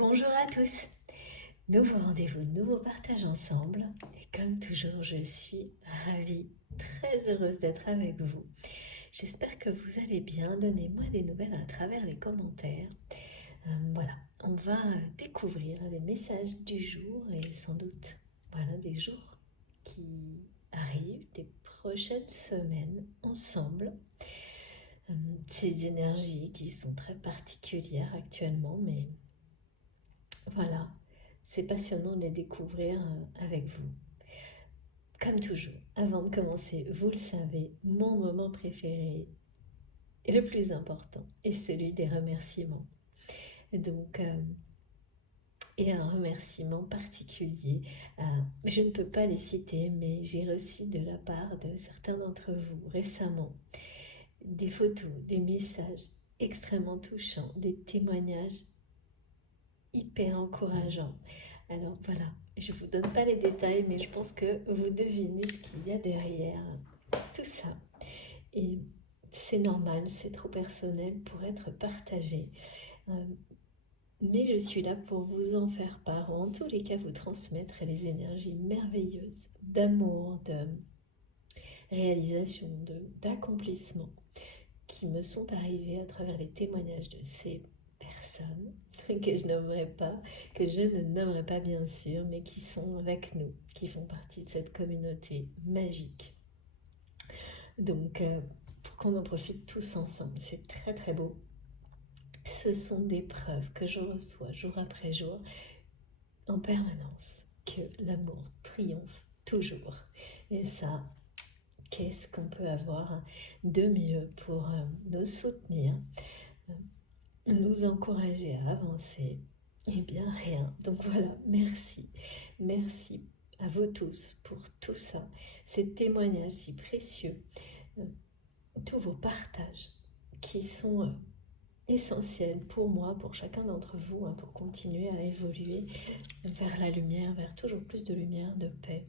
Bonjour à tous, nouveau rendez-vous, nouveau partage ensemble et comme toujours je suis ravie, très heureuse d'être avec vous. J'espère que vous allez bien, donnez-moi des nouvelles à travers les commentaires. Voilà, on va découvrir les messages du jour et sans doute voilà, des jours qui arrivent, des prochaines semaines ensemble. Ces énergies qui sont très particulières actuellement mais voilà, c'est passionnant de les découvrir avec vous. Comme toujours, avant de commencer, vous le savez, mon moment préféré et le plus important est celui des remerciements. Donc, et un remerciement particulier, je ne peux pas les citer, mais j'ai reçu de la part de certains d'entre vous récemment des photos, des messages extrêmement touchants, des témoignages hyper encourageants. Alors voilà, je ne vous donne pas les détails, mais je pense que vous devinez ce qu'il y a derrière tout ça. Et c'est normal, c'est trop personnel pour être partagé. Mais je suis là pour vous en faire part, ou en tous les cas vous transmettre les énergies merveilleuses d'amour, de réalisation, d'accomplissement qui me sont arrivées à travers les témoignages de ces personnes que je nommerai pas, que je ne nommerai pas bien sûr, mais qui sont avec nous, qui font partie de cette communauté magique. Donc, pour qu'on en profite tous ensemble, c'est très très beau. Ce sont des preuves que je reçois jour après jour en permanence que l'amour triomphe toujours. Et ça, qu'est-ce qu'on peut avoir de mieux pour nous soutenir, nous encourager à avancer? Eh bien rien. Donc voilà, merci. Merci à vous tous pour tout ça, ces témoignages si précieux, tous vos partages qui sont essentiels pour moi, pour chacun d'entre vous, pour continuer à évoluer vers la lumière, vers toujours plus de lumière, de paix,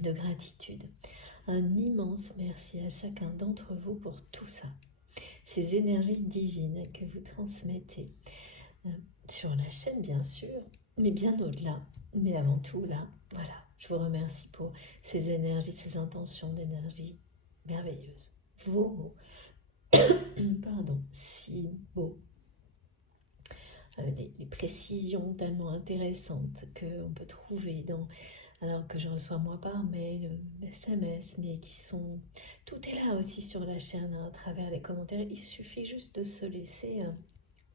de gratitude. Un immense merci à chacun d'entre vous pour tout ça. Ces énergies divines que vous transmettez sur la chaîne bien sûr, mais bien au-delà, mais avant tout là, voilà, je vous remercie pour ces énergies, ces intentions d'énergie merveilleuses. Vos mots, pardon, si beaux. Les précisions tellement intéressantes qu'on peut trouver dans, alors que je reçois moi par mail, SMS, mais qui sont, tout est là aussi sur la chaîne à travers les commentaires. Il suffit juste de se laisser,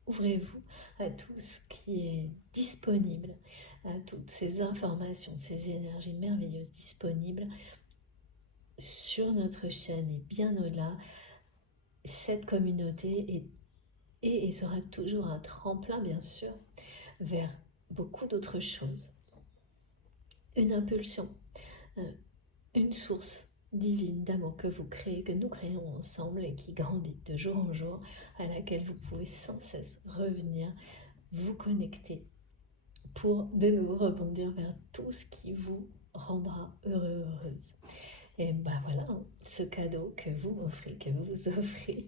ouvrez-vous à tout ce qui est disponible, à toutes ces informations, ces énergies merveilleuses disponibles sur notre chaîne et bien au-delà. Cette communauté est et sera toujours un tremplin, bien sûr, vers beaucoup d'autres choses. Une impulsion, une source divine d'amour que vous créez, que nous créons ensemble et qui grandit de jour en jour, à laquelle vous pouvez sans cesse revenir, vous connecter pour de nouveau rebondir vers tout ce qui vous rendra heureux, heureuse. Et ben voilà, ce cadeau que vous m'offrez, que vous vous offrez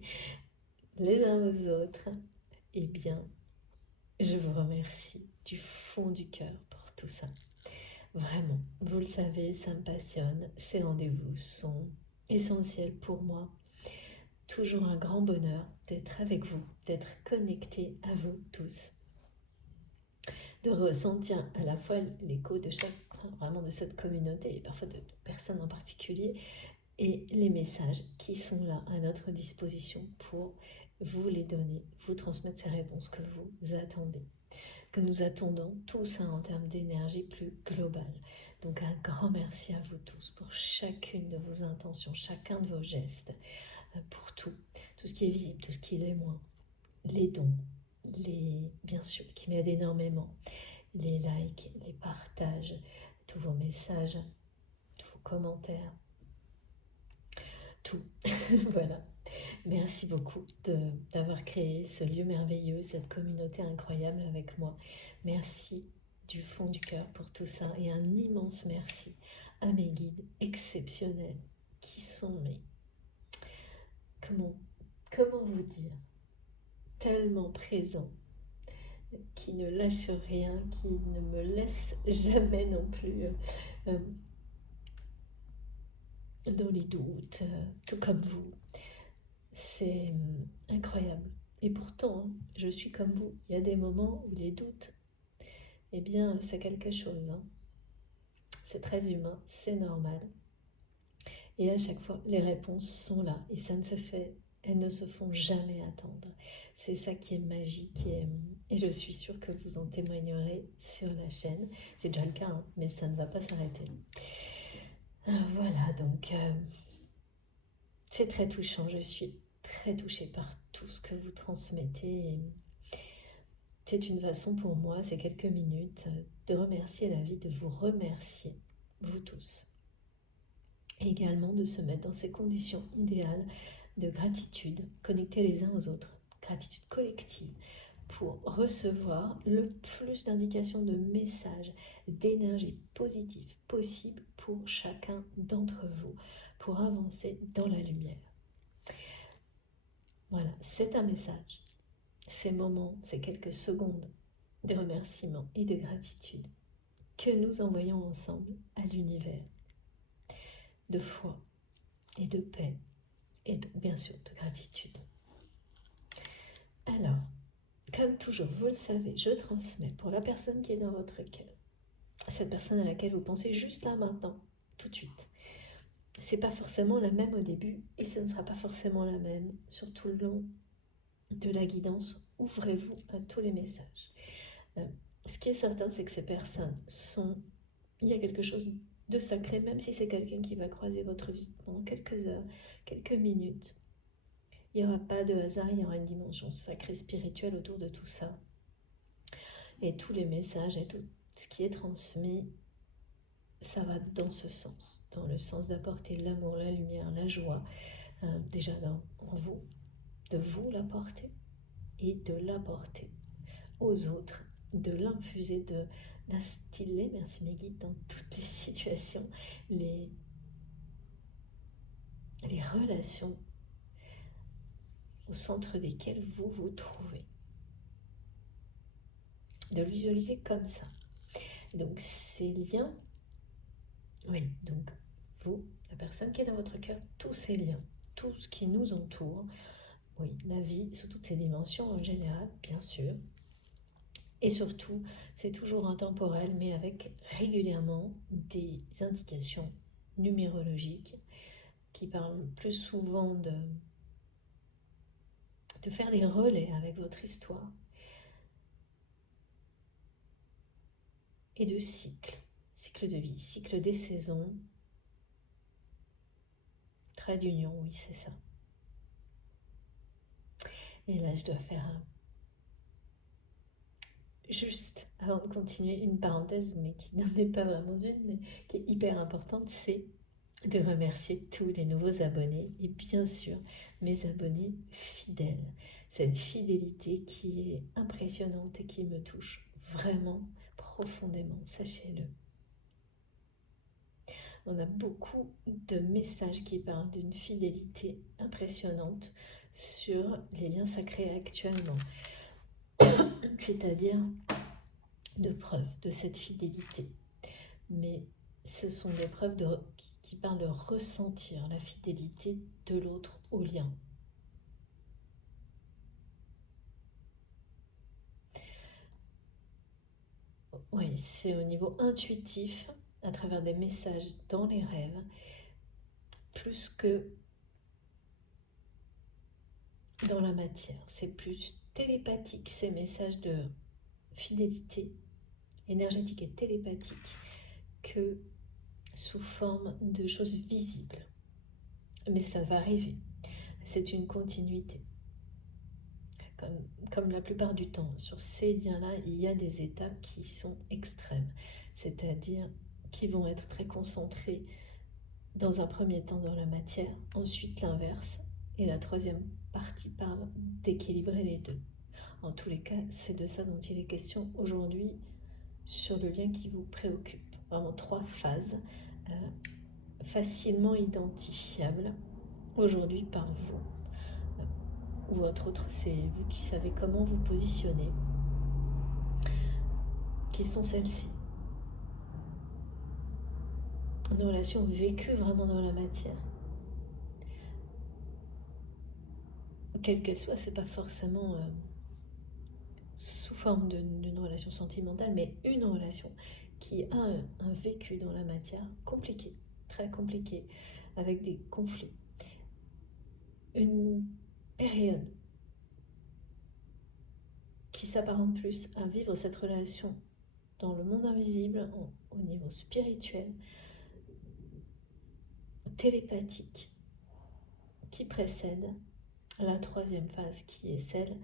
les uns aux autres, eh bien, je vous remercie du fond du cœur pour tout ça. Vraiment, vous le savez, ça me passionne. Ces rendez-vous sont essentiels pour moi. Toujours un grand bonheur d'être avec vous, d'être connecté à vous tous. De ressentir à la fois l'écho de vraiment de cette communauté et parfois de personnes en particulier et les messages qui sont là à notre disposition pour vous les donner, vous transmettre ces réponses que vous attendez, que nous attendons tous en termes d'énergie plus globale. Donc un grand merci à vous tous pour chacune de vos intentions, chacun de vos gestes, pour tout ce qui est visible, tout ce qui l'est moins, les dons, bien sûr, qui m'aident énormément, les likes, les partages, tous vos messages, tous vos commentaires, tout. Voilà. Merci beaucoup d'avoir créé ce lieu merveilleux, cette communauté incroyable avec moi. Merci du fond du cœur pour tout ça et un immense merci à mes guides exceptionnels qui sont, mais comment vous dire, tellement présents qui ne lâche rien, qui ne me laisse jamais non plus dans les doutes, tout comme vous. C'est incroyable. Et pourtant, je suis comme vous. Il y a des moments où les doutes, eh bien, c'est quelque chose. C'est très humain, c'est normal. Et à chaque fois, les réponses sont là. Et elles ne se font jamais attendre. C'est ça qui est magique. Et je suis sûre que vous en témoignerez sur la chaîne. C'est déjà le cas, hein, mais ça ne va pas s'arrêter. Voilà, donc c'est très touchant. Je suis très touchée par tout ce que vous transmettez. Et c'est une façon pour moi, ces quelques minutes, de remercier la vie, de vous remercier, vous tous. Et également de se mettre dans ces conditions idéales de gratitude, connectés les uns aux autres, gratitude collective, pour recevoir le plus d'indications, de messages, d'énergie positive possible pour chacun d'entre vous, pour avancer dans la lumière. Voilà, c'est un message. Ces moments, ces quelques secondes de remerciement et de gratitude que nous envoyons ensemble à l'univers, de foi et de paix et bien sûr de gratitude. Alors, comme toujours, vous le savez, je transmets pour la personne qui est dans votre cœur, cette personne à laquelle vous pensez juste là maintenant, tout de suite. C'est pas forcément la même au début et ce ne sera pas forcément la même sur tout le long de la guidance. Ouvrez-vous à tous les messages. Ce qui est certain, c'est que ces personnes sont... Il y a quelque chose de sacré, même si c'est quelqu'un qui va croiser votre vie pendant quelques heures, quelques minutes. Il n'y aura pas de hasard, il y aura une dimension sacrée, spirituelle autour de tout ça. Et tous les messages et tout ce qui est transmis, ça va dans ce sens, dans le sens d'apporter l'amour, la lumière, la joie, déjà en vous, de vous l'apporter et de l'apporter aux autres, de l'infuser, de l'instiller, merci mes guides, dans toutes les situations, les relations au centre desquelles vous vous trouvez. De le visualiser comme ça. Donc ces liens, oui, donc vous, la personne qui est dans votre cœur, tous ces liens, tout ce qui nous entoure, oui, la vie sous toutes ses dimensions en général, bien sûr. Et surtout, c'est toujours intemporel, mais avec régulièrement des indications numérologiques qui parlent plus souvent de faire des relais avec votre histoire et de cycle de vie, cycle des saisons, trait d'union, oui, c'est ça. Et là, je dois faire juste avant de continuer une parenthèse, mais qui n'en est pas vraiment une, mais qui est hyper importante, c'est de remercier tous les nouveaux abonnés et bien sûr mes abonnés fidèles. Cette fidélité qui est impressionnante et qui me touche vraiment profondément, sachez-le. On a beaucoup de messages qui parlent d'une fidélité impressionnante sur les liens sacrés actuellement. C'est-à-dire de preuves de cette fidélité. Mais ce sont des preuves qui parlent de ressentir la fidélité de l'autre au lien. Oui, c'est au niveau intuitif, à travers des messages dans les rêves, plus que dans la matière. C'est plus télépathique, ces messages de fidélité énergétique et télépathique, que sous forme de choses visibles. Mais ça va arriver. C'est une continuité. Comme la plupart du temps, sur ces liens-là, il y a des étapes qui sont extrêmes, c'est-à-dire qui vont être très concentrées dans un premier temps dans la matière, ensuite l'inverse, et la troisième partie parle d'équilibrer les deux. En tous les cas, c'est de ça dont il est question aujourd'hui sur le lien qui vous préoccupe. Vraiment 3 phases facilement identifiables aujourd'hui par vous. Ou votre autre, c'est vous qui savez comment vous positionner. qui sont celles-ci. Une relation vécue vraiment dans la matière. Quelle qu'elle soit, c'est pas forcément sous forme d'une relation sentimentale, mais une relation qui a un vécu dans la matière compliqué, très compliqué, avec des conflits. Une période qui s'apparente plus à vivre cette relation dans le monde invisible, au niveau spirituel, télépathique, qui précède la troisième phase, qui est celle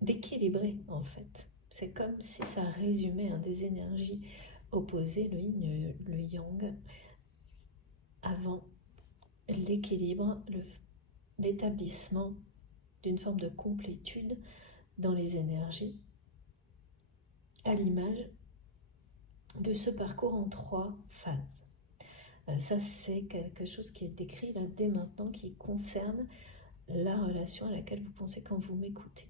d'équilibrer en fait. C'est comme si ça résumait des énergies opposées, le yin, le yang, avant l'équilibre, l'établissement d'une forme de complétude dans les énergies, à l'image de ce parcours en 3 phases. Ça, c'est quelque chose qui est décrit là dès maintenant, qui concerne la relation à laquelle vous pensez quand vous m'écoutez.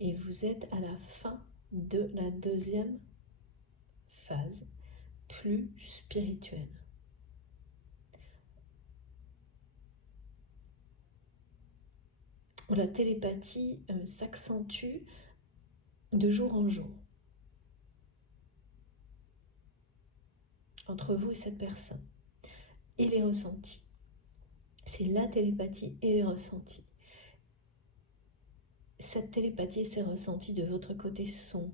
Et vous êtes à la fin de la deuxième phase, plus spirituelle. La télépathie s'accentue de jour en jour entre vous et cette personne, et les ressentis. C'est la télépathie et les ressentis. Cette télépathie et ces ressentis de votre côté sont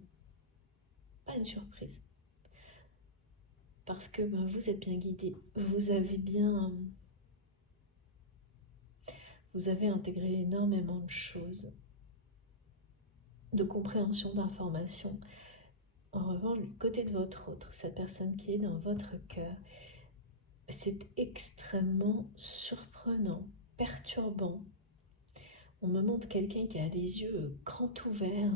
pas une surprise. Parce que vous êtes bien guidé, vous avez intégré énormément de choses, de compréhension d'informations. En revanche, du côté de votre autre, cette personne qui est dans votre cœur, c'est extrêmement surprenant, perturbant. On me montre quelqu'un qui a les yeux grands ouverts,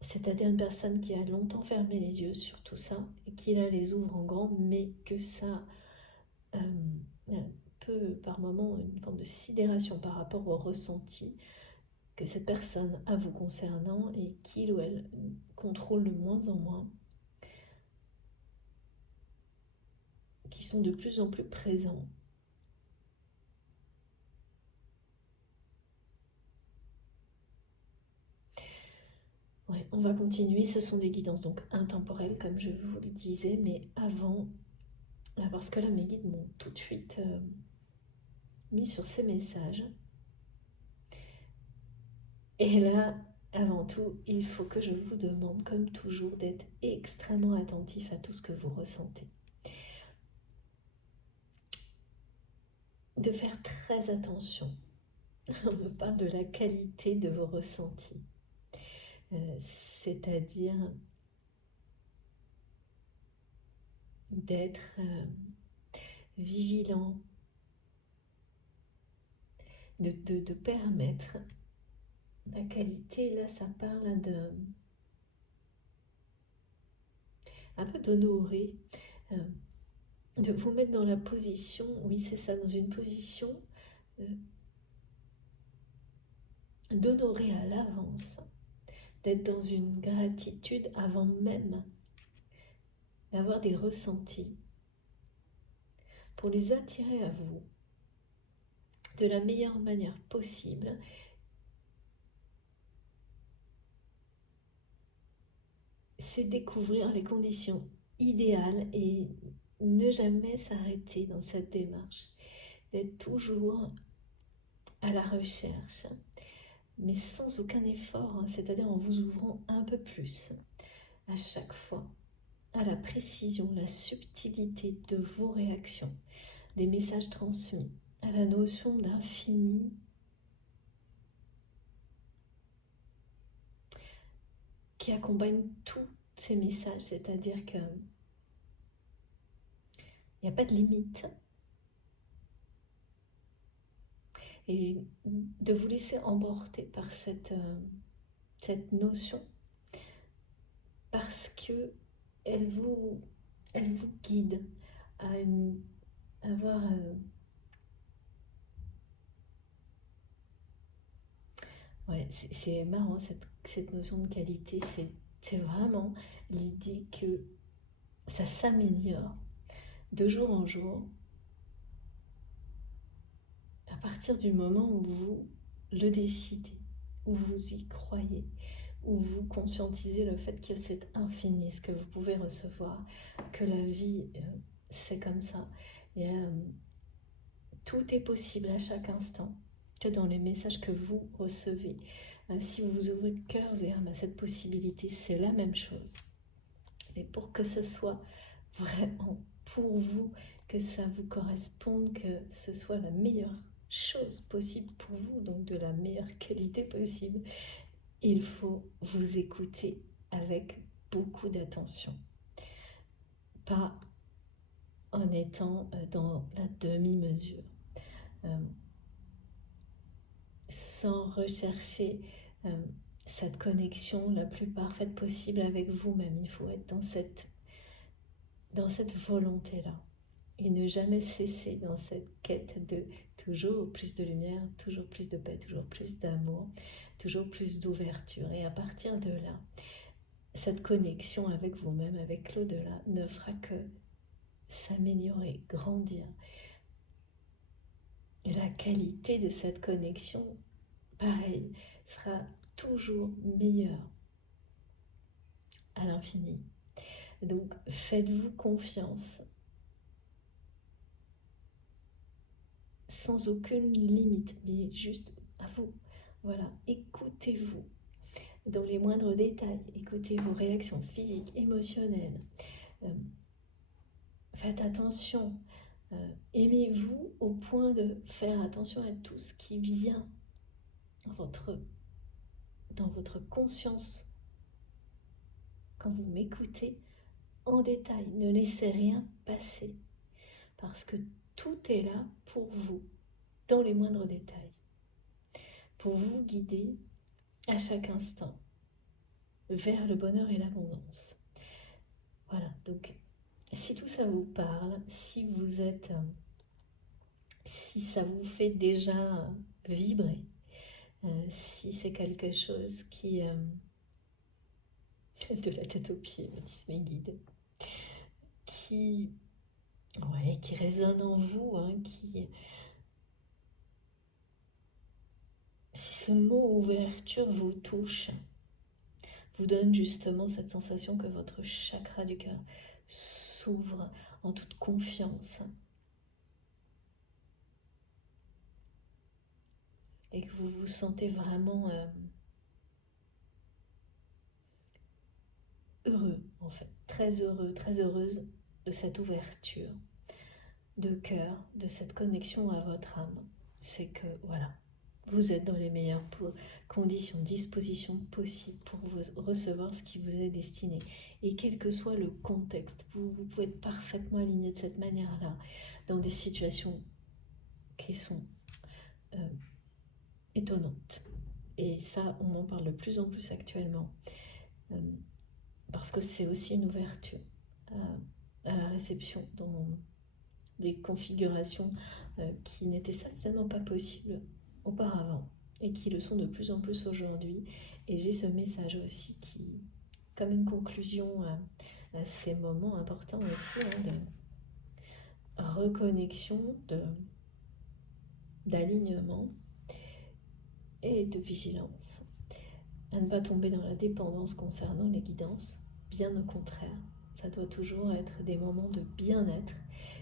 c'est-à-dire une personne qui a longtemps fermé les yeux sur tout ça, et qui là les ouvre en grand, mais que ça peut par moments une forme de sidération par rapport au ressenti que cette personne a vous concernant et qu'il ou elle contrôle de moins en moins, qui sont de plus en plus présents. Ouais, on va continuer, ce sont des guidances donc intemporelles comme je vous le disais, mais avant, parce que là mes guides m'ont tout de suite mis sur ces messages. Et là, avant tout, il faut que je vous demande, comme toujours, d'être extrêmement attentif à tout ce que vous ressentez. De faire très attention. On me parle de la qualité de vos ressentis. C'est-à-dire d'être vigilant, de permettre la qualité. Là, ça parle un peu d'honorer, de vous mettre dans la position, oui c'est ça, dans une position d'honorer à l'avance, d'être dans une gratitude avant même d'avoir des ressentis, pour les attirer à vous de la meilleure manière possible. C'est découvrir les conditions idéales et ne jamais s'arrêter dans cette démarche, d'être toujours à la recherche, mais sans aucun effort, c'est-à-dire en vous ouvrant un peu plus à chaque fois à la précision, la subtilité de vos réactions, des messages transmis, à la notion d'infini qui accompagne tous ces messages, c'est-à-dire qu'il n'y a pas de limite. Et de vous laisser emporter par cette notion, parce que elle vous guide à Ouais, c'est marrant cette notion de qualité, c'est vraiment l'idée que ça s'améliore de jour en jour à partir du moment où vous le décidez, où vous y croyez, où vous conscientisez le fait qu'il y a cet infini, ce que vous pouvez recevoir, que la vie, c'est comme ça. Et tout est possible à chaque instant, que dans les messages que vous recevez. Si vous ouvrez cœur et âme à cette possibilité, c'est la même chose. Mais pour que ce soit vraiment pour vous, que ça vous corresponde, que ce soit la meilleure chose possible pour vous, donc de la meilleure qualité possible, il faut vous écouter avec beaucoup d'attention. Pas en étant dans la demi-mesure. Sans rechercher cette connexion la plus parfaite possible avec vous-même. Il faut être dans cette volonté-là et ne jamais cesser dans cette quête de toujours plus de lumière, toujours plus de paix, toujours plus d'amour, toujours plus d'ouverture. Et à partir de là, cette connexion avec vous-même, avec l'au-delà, ne fera que s'améliorer, grandir. Et la qualité de cette connexion, pareil, sera toujours meilleure à l'infini. Donc faites-vous confiance sans aucune limite, mais juste à vous. Voilà, écoutez-vous dans les moindres détails, écoutez vos réactions physiques, émotionnelles. Faites attention, aimez-vous au point de faire attention à tout ce qui vient dans votre conscience quand vous m'écoutez en détail. Ne laissez rien passer parce que tout est là pour vous, dans les moindres détails, pour vous guider à chaque instant vers le bonheur et l'abondance. Voilà, donc si tout ça vous parle, si ça vous fait déjà vibrer, si c'est quelque chose qui, de la tête aux pieds, me disent mes guides, qui résonne en vous, si ce mot ouverture vous touche, vous donne justement cette sensation que votre chakra du cœur s'ouvre en toute confiance et que vous vous sentez vraiment heureux, en fait, très heureux, très heureuse de cette ouverture de cœur, de cette connexion à votre âme. C'est que voilà, vous êtes dans les meilleures conditions, dispositions possibles pour recevoir ce qui vous est destiné. Et quel que soit le contexte, vous pouvez être parfaitement aligné de cette manière-là dans des situations qui sont étonnantes. Et ça, on en parle de plus en plus actuellement. Parce que c'est aussi une ouverture à la réception dans des configurations qui n'étaient certainement pas possibles auparavant et qui le sont de plus en plus aujourd'hui. Et j'ai ce message aussi qui, comme une conclusion à ces moments importants aussi, de reconnexion, d'alignement et de vigilance. À ne pas tomber dans la dépendance concernant les guidances, bien au contraire. Ça doit toujours être des moments de bien-être.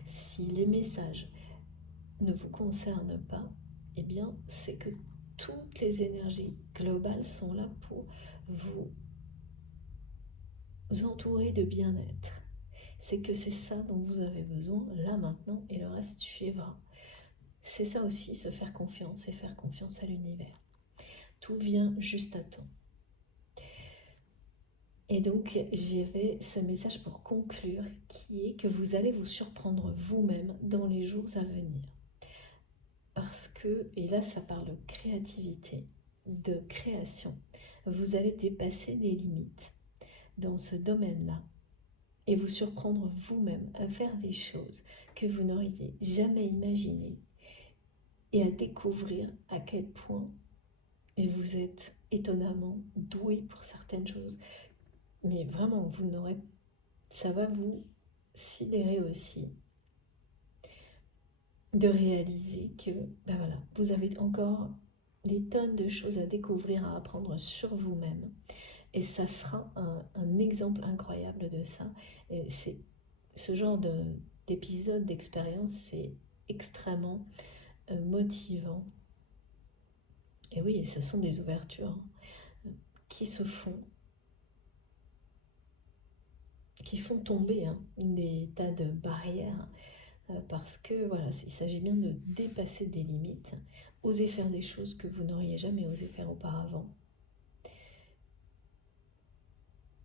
Si les messages ne vous concernent pas, eh bien, c'est que toutes les énergies globales sont là pour vous entourer de bien-être. C'est que c'est ça dont vous avez besoin, là, maintenant, et le reste suivra. C'est ça aussi, se faire confiance et faire confiance à l'univers. Tout vient juste à temps. Et donc, j'avais ce message pour conclure, qui est que vous allez vous surprendre vous-même dans les jours à venir. Parce que, et là ça parle de créativité, de création, vous allez dépasser des limites dans ce domaine-là et vous surprendre vous-même à faire des choses que vous n'auriez jamais imaginées et à découvrir à quel point et vous êtes étonnamment doué pour certaines choses. Mais vraiment, ça va vous sidérer aussi de réaliser que ben voilà, vous avez encore des tonnes de choses à découvrir, à apprendre sur vous-même. Et ça sera un exemple incroyable de ça. Et c'est ce genre d'épisode, d'expérience, c'est extrêmement motivant. Et oui, ce sont des ouvertures qui se font, qui font tomber des tas de barrières, parce que voilà, il s'agit bien de dépasser des limites, oser faire des choses que vous n'auriez jamais osé faire auparavant.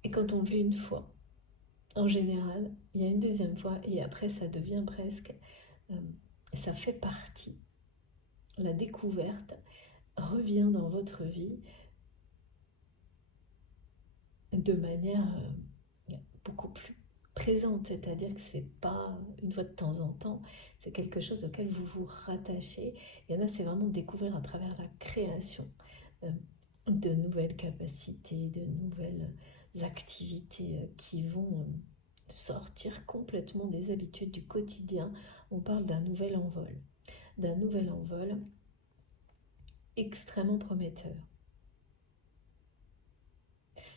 Et quand on le fait une fois, en général, il y a une deuxième fois, et après ça devient presque, ça fait partie. La découverte revient dans votre vie de manière beaucoup plus présente, c'est-à-dire que c'est pas une fois de temps en temps, c'est quelque chose auquel vous vous rattachez. Et là, c'est vraiment découvrir à travers la création de nouvelles capacités, de nouvelles activités qui vont sortir complètement des habitudes du quotidien. On parle d'un nouvel envol extrêmement prometteur.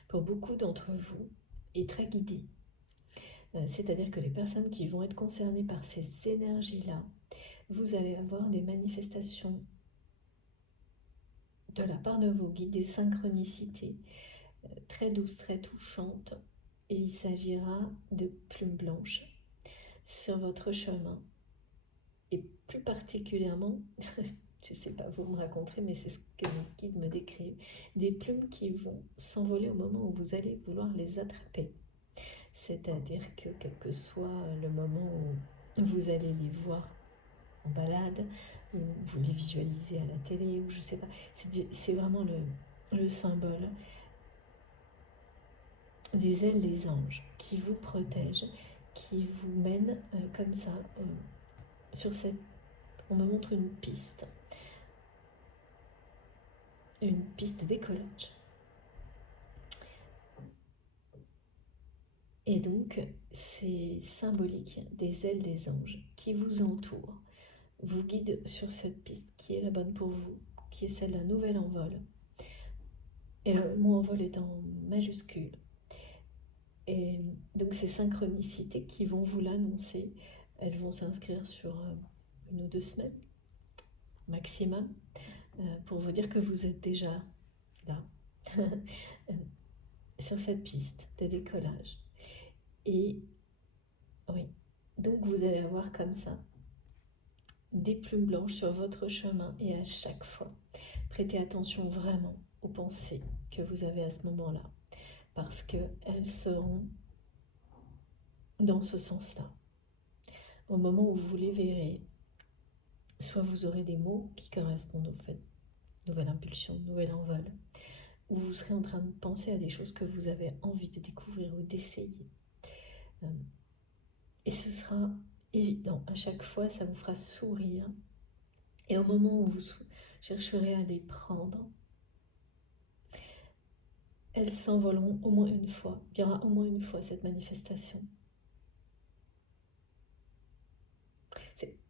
Pour beaucoup d'entre vous, et très guidé. C'est-à-dire que les personnes qui vont être concernées par ces énergies-là, vous allez avoir des manifestations de la part de vos guides, des synchronicités très douces, très touchantes. Et il s'agira de plumes blanches sur votre chemin. Et plus particulièrement, je ne sais pas, vous me raconterez, mais c'est ce que mes guides me décrivent, des plumes qui vont s'envoler au moment où vous allez vouloir les attraper. C'est-à-dire que quel que soit le moment où vous allez les voir en balade, ou vous les visualisez à la télé, ou je sais pas, c'est vraiment le symbole des ailes des anges qui vous protègent, qui vous mènent comme ça sur cette... On me montre une piste de décollage. Et donc, c'est symbolique des ailes des anges qui vous entourent, vous guident sur cette piste qui est la bonne pour vous, qui est celle d'un nouvel envol. Et le mot envol est en majuscule. Et donc ces synchronicités qui vont vous l'annoncer, elles vont s'inscrire sur 1 ou 2 semaines maximum, pour vous dire que vous êtes déjà là, sur cette piste de décollage. Et oui, donc vous allez avoir comme ça des plumes blanches sur votre chemin, et à chaque fois, prêtez attention vraiment aux pensées que vous avez à ce moment-là, parce qu'elles seront dans ce sens-là. Au moment où vous les verrez, soit vous aurez des mots qui correspondent au fait, nouvelle impulsion, nouvel envol, ou vous serez en train de penser à des choses que vous avez envie de découvrir ou d'essayer. Et ce sera évident, à chaque fois ça vous fera sourire, et au moment où vous chercherez à les prendre, elles s'envoleront au moins une fois. Il y aura au moins une fois cette manifestation.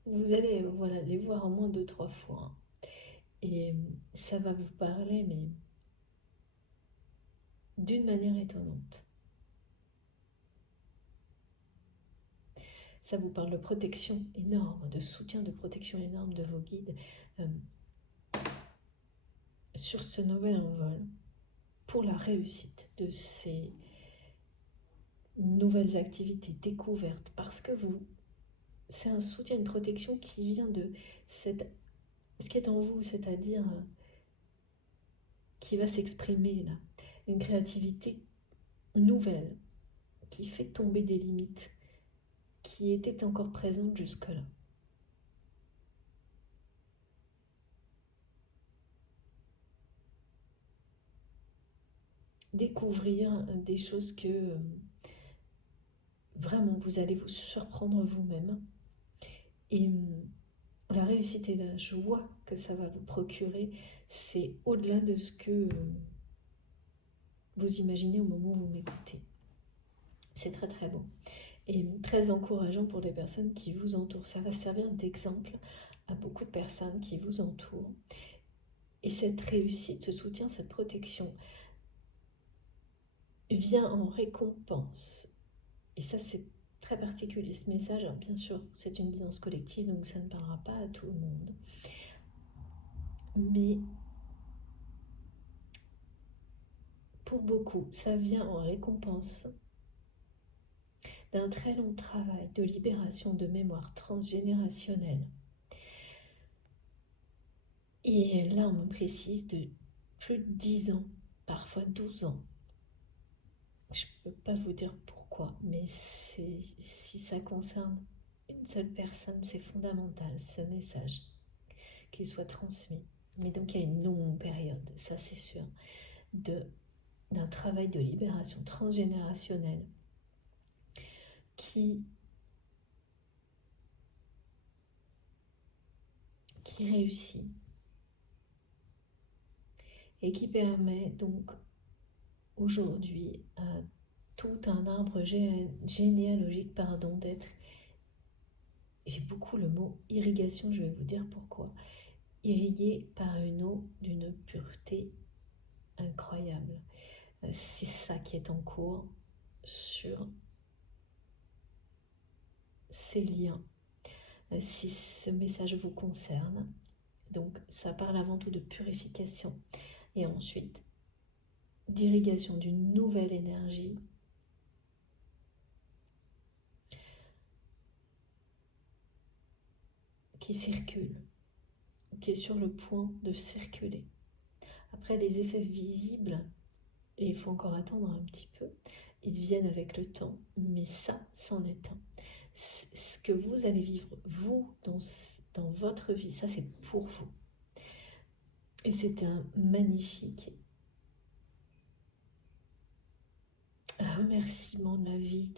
Vous allez les voir au moins 2-3 fois. Et ça va vous parler, mais d'une manière étonnante. Ça vous parle de protection énorme, de soutien, de protection énorme de vos guides sur ce nouvel envol pour la réussite de ces nouvelles activités, découvertes, parce que c'est un soutien, une protection qui vient de ce qui est en vous, c'est-à-dire qui va s'exprimer là, une créativité nouvelle qui fait tomber des limites qui étaient encore présentes jusque-là. Découvrir des choses que vraiment vous allez vous surprendre vous-même, et la réussite et la joie que ça va vous procurer, c'est au-delà de ce que vous imaginez au moment où vous m'écoutez. C'est très très beau et très encourageant pour les personnes qui vous entourent. Ça va servir d'exemple à beaucoup de personnes qui vous entourent. Et cette réussite, ce soutien, cette protection vient en récompense. Et ça, c'est très particulier ce message. Alors, bien sûr, c'est une guidance collective, donc ça ne parlera pas à tout le monde. Mais pour beaucoup, ça vient en récompense d'un très long travail de libération de mémoire transgénérationnelle. Et là, on me précise de plus de 10 ans, parfois 12 ans. Je ne peux pas vous dire pourquoi, mais si ça concerne une seule personne, c'est fondamental, ce message, qu'il soit transmis. Mais donc il y a une longue période, ça c'est sûr, d'un travail de libération transgénérationnelle qui réussit et qui permet donc aujourd'hui à tout un arbre généalogique d'être. J'ai beaucoup le mot irrigation, je vais vous dire pourquoi. Irrigué par une eau d'une pureté incroyable. C'est ça qui est en cours sur ces liens. Si ce message vous concerne, donc ça parle avant tout de purification et ensuite d'irrigation d'une nouvelle énergie qui circule, qui est sur le point de circuler. Après, les effets visibles, et il faut encore attendre un petit peu, ils viennent avec le temps, mais ça, c'en est un. Ce que vous allez vivre, vous, dans votre vie, ça c'est pour vous. Et c'est un magnifique remerciement de la vie,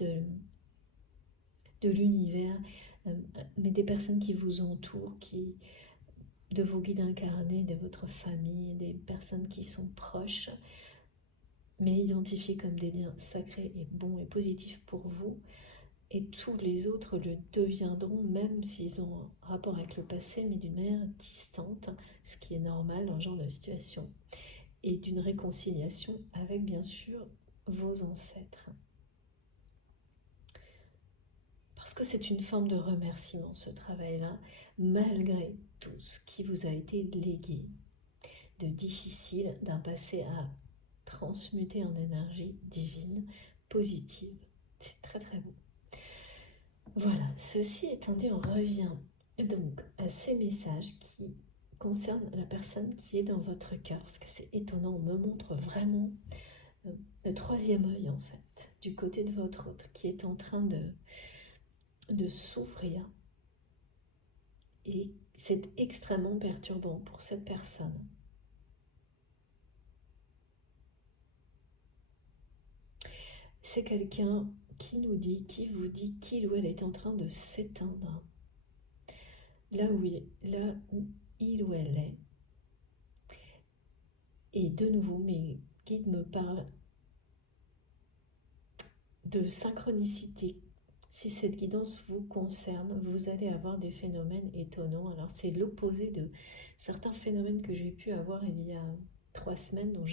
de l'univers, mais des personnes qui vous entourent, de vos guides incarnés, de votre famille, des personnes qui sont proches, mais identifiées comme des liens sacrés et bons et positifs pour vous. Et tous les autres le deviendront, même s'ils ont un rapport avec le passé, mais d'une manière distante, ce qui est normal dans ce genre de situation, et d'une réconciliation avec, bien sûr, vos ancêtres. Parce que c'est une forme de remerciement, ce travail-là, malgré tout ce qui vous a été légué, de difficile, d'un passé à transmuter en énergie divine, positive. C'est très très beau. Voilà, ceci étant dit, on revient donc à ces messages qui concernent la personne qui est dans votre cœur, parce que c'est étonnant, on me montre vraiment le troisième œil en fait, du côté de votre autre, qui est en train de s'ouvrir, et c'est extrêmement perturbant pour cette personne. C'est quelqu'un qui vous dit qu'il ou elle est en train de s'éteindre. Là où il ou elle est. Et de nouveau, mes guides me parlent de synchronicité. Si cette guidance vous concerne, vous allez avoir des phénomènes étonnants. Alors c'est l'opposé de certains phénomènes que j'ai pu avoir il y a 3 semaines, dont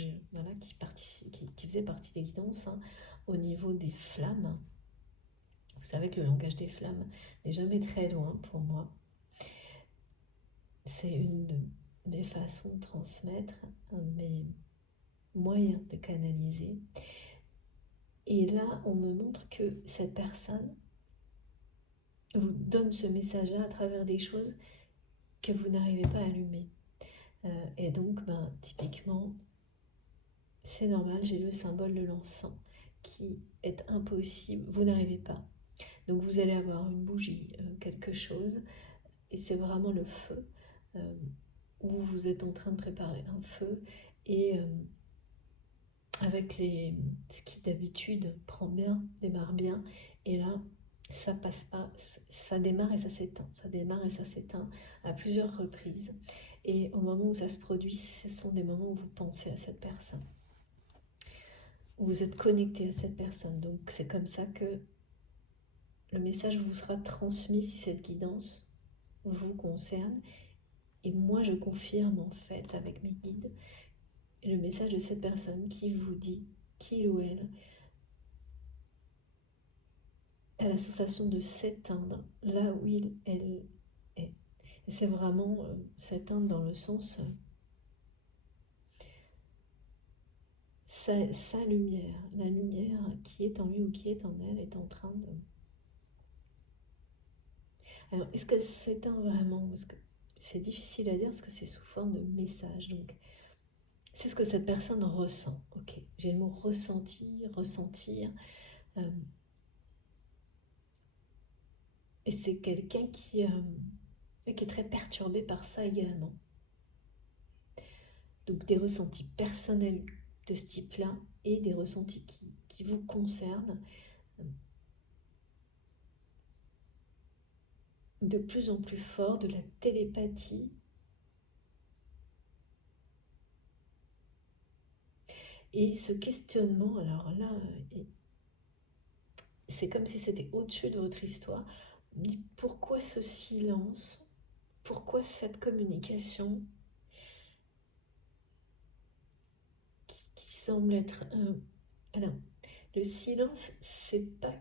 qui faisaient partie des guidances, hein, au niveau des flammes. Vous savez que le langage des flammes n'est jamais très loin pour moi. C'est une de mes façons de transmettre, un de mes moyens de canaliser. Et là, on me montre que cette personne vous donne ce message-là à travers des choses que vous n'arrivez pas à allumer. Et donc, typiquement, c'est normal, j'ai le symbole de l'encens qui est impossible, vous n'arrivez pas. Donc vous allez avoir une bougie, quelque chose, et c'est vraiment le feu, où vous êtes en train de préparer un feu, et avec ce qui d'habitude prend bien, démarre bien, et là, ça passe pas, ça démarre et ça s'éteint, ça démarre et ça s'éteint à plusieurs reprises. Et au moment où ça se produit, ce sont des moments où vous pensez à cette personne, où vous êtes connecté à cette personne. Donc c'est comme ça que le message vous sera transmis si cette guidance vous concerne. Et moi, je confirme en fait avec mes guides le message de cette personne qui vous dit qu'il ou elle a la sensation de s'éteindre là où elle est. Et c'est vraiment s'éteindre dans le sens sa lumière, la lumière qui est en lui ou qui est en elle est en train de... Alors, est-ce qu'elle s'éteint vraiment? Parce que c'est difficile à dire parce que c'est sous forme de message. Donc, c'est ce que cette personne ressent. Ok, j'ai le mot ressentir, ressentir. Euh, et c'est quelqu'un qui est très perturbé par ça également. Donc des ressentis personnels de ce type-là et des ressentis qui vous concernent de plus en plus fort, de la télépathie. Et ce questionnement, alors là, c'est comme si c'était au-dessus de votre histoire. Pourquoi ce silence? Pourquoi cette communication qui semble être... Alors, le silence, c'est pas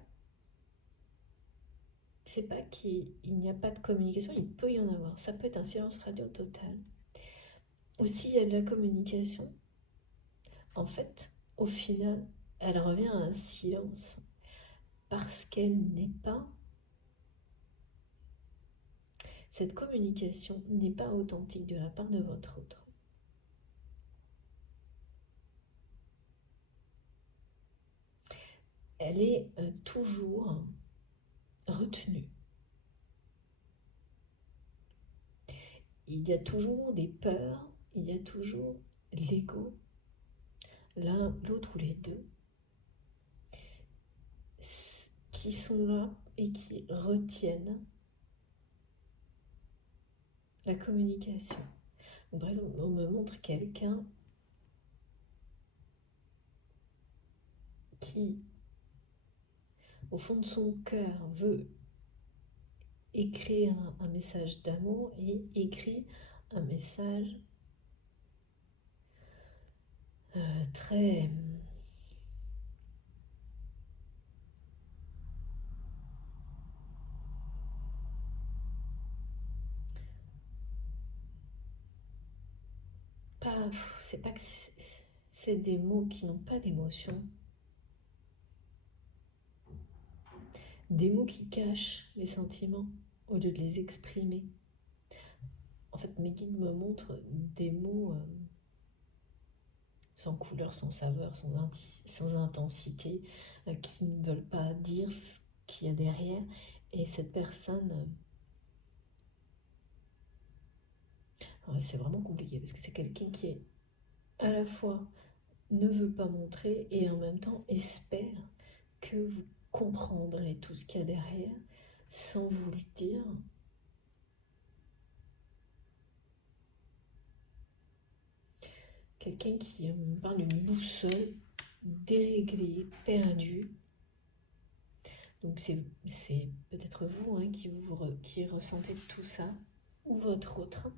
qu'il n'y a pas de communication, il peut y en avoir. Ça peut être un silence radio total. Ou s'il y a de la communication, en fait, au final, elle revient à un silence parce qu'elle n'est pas... Cette communication n'est pas authentique de la part de votre autre. Elle est toujours retenue. Il y a toujours des peurs, il y a toujours l'ego, l'un, l'autre ou les deux, qui sont là et qui retiennent la communication. Donc, par exemple, on me montre quelqu'un qui, au fond de son cœur, veut écrire un message d'amour et écrit un message très... Pas, c'est pas que c'est des mots qui n'ont pas d'émotion, des mots qui cachent les sentiments au lieu de les exprimer. En fait, mes guides me montrent des mots sans couleur, sans saveur, sans intensité, qui ne veulent pas dire ce qu'il y a derrière. Et cette personne, c'est vraiment compliqué parce que c'est quelqu'un qui est à la fois ne veut pas montrer et en même temps espère que vous comprendrez tout ce qu'il y a derrière sans vous le dire. Quelqu'un qui me parle d'une boussole déréglée, perdue. Donc c'est peut-être vous hein, qui ressentez tout ça, ou votre autre.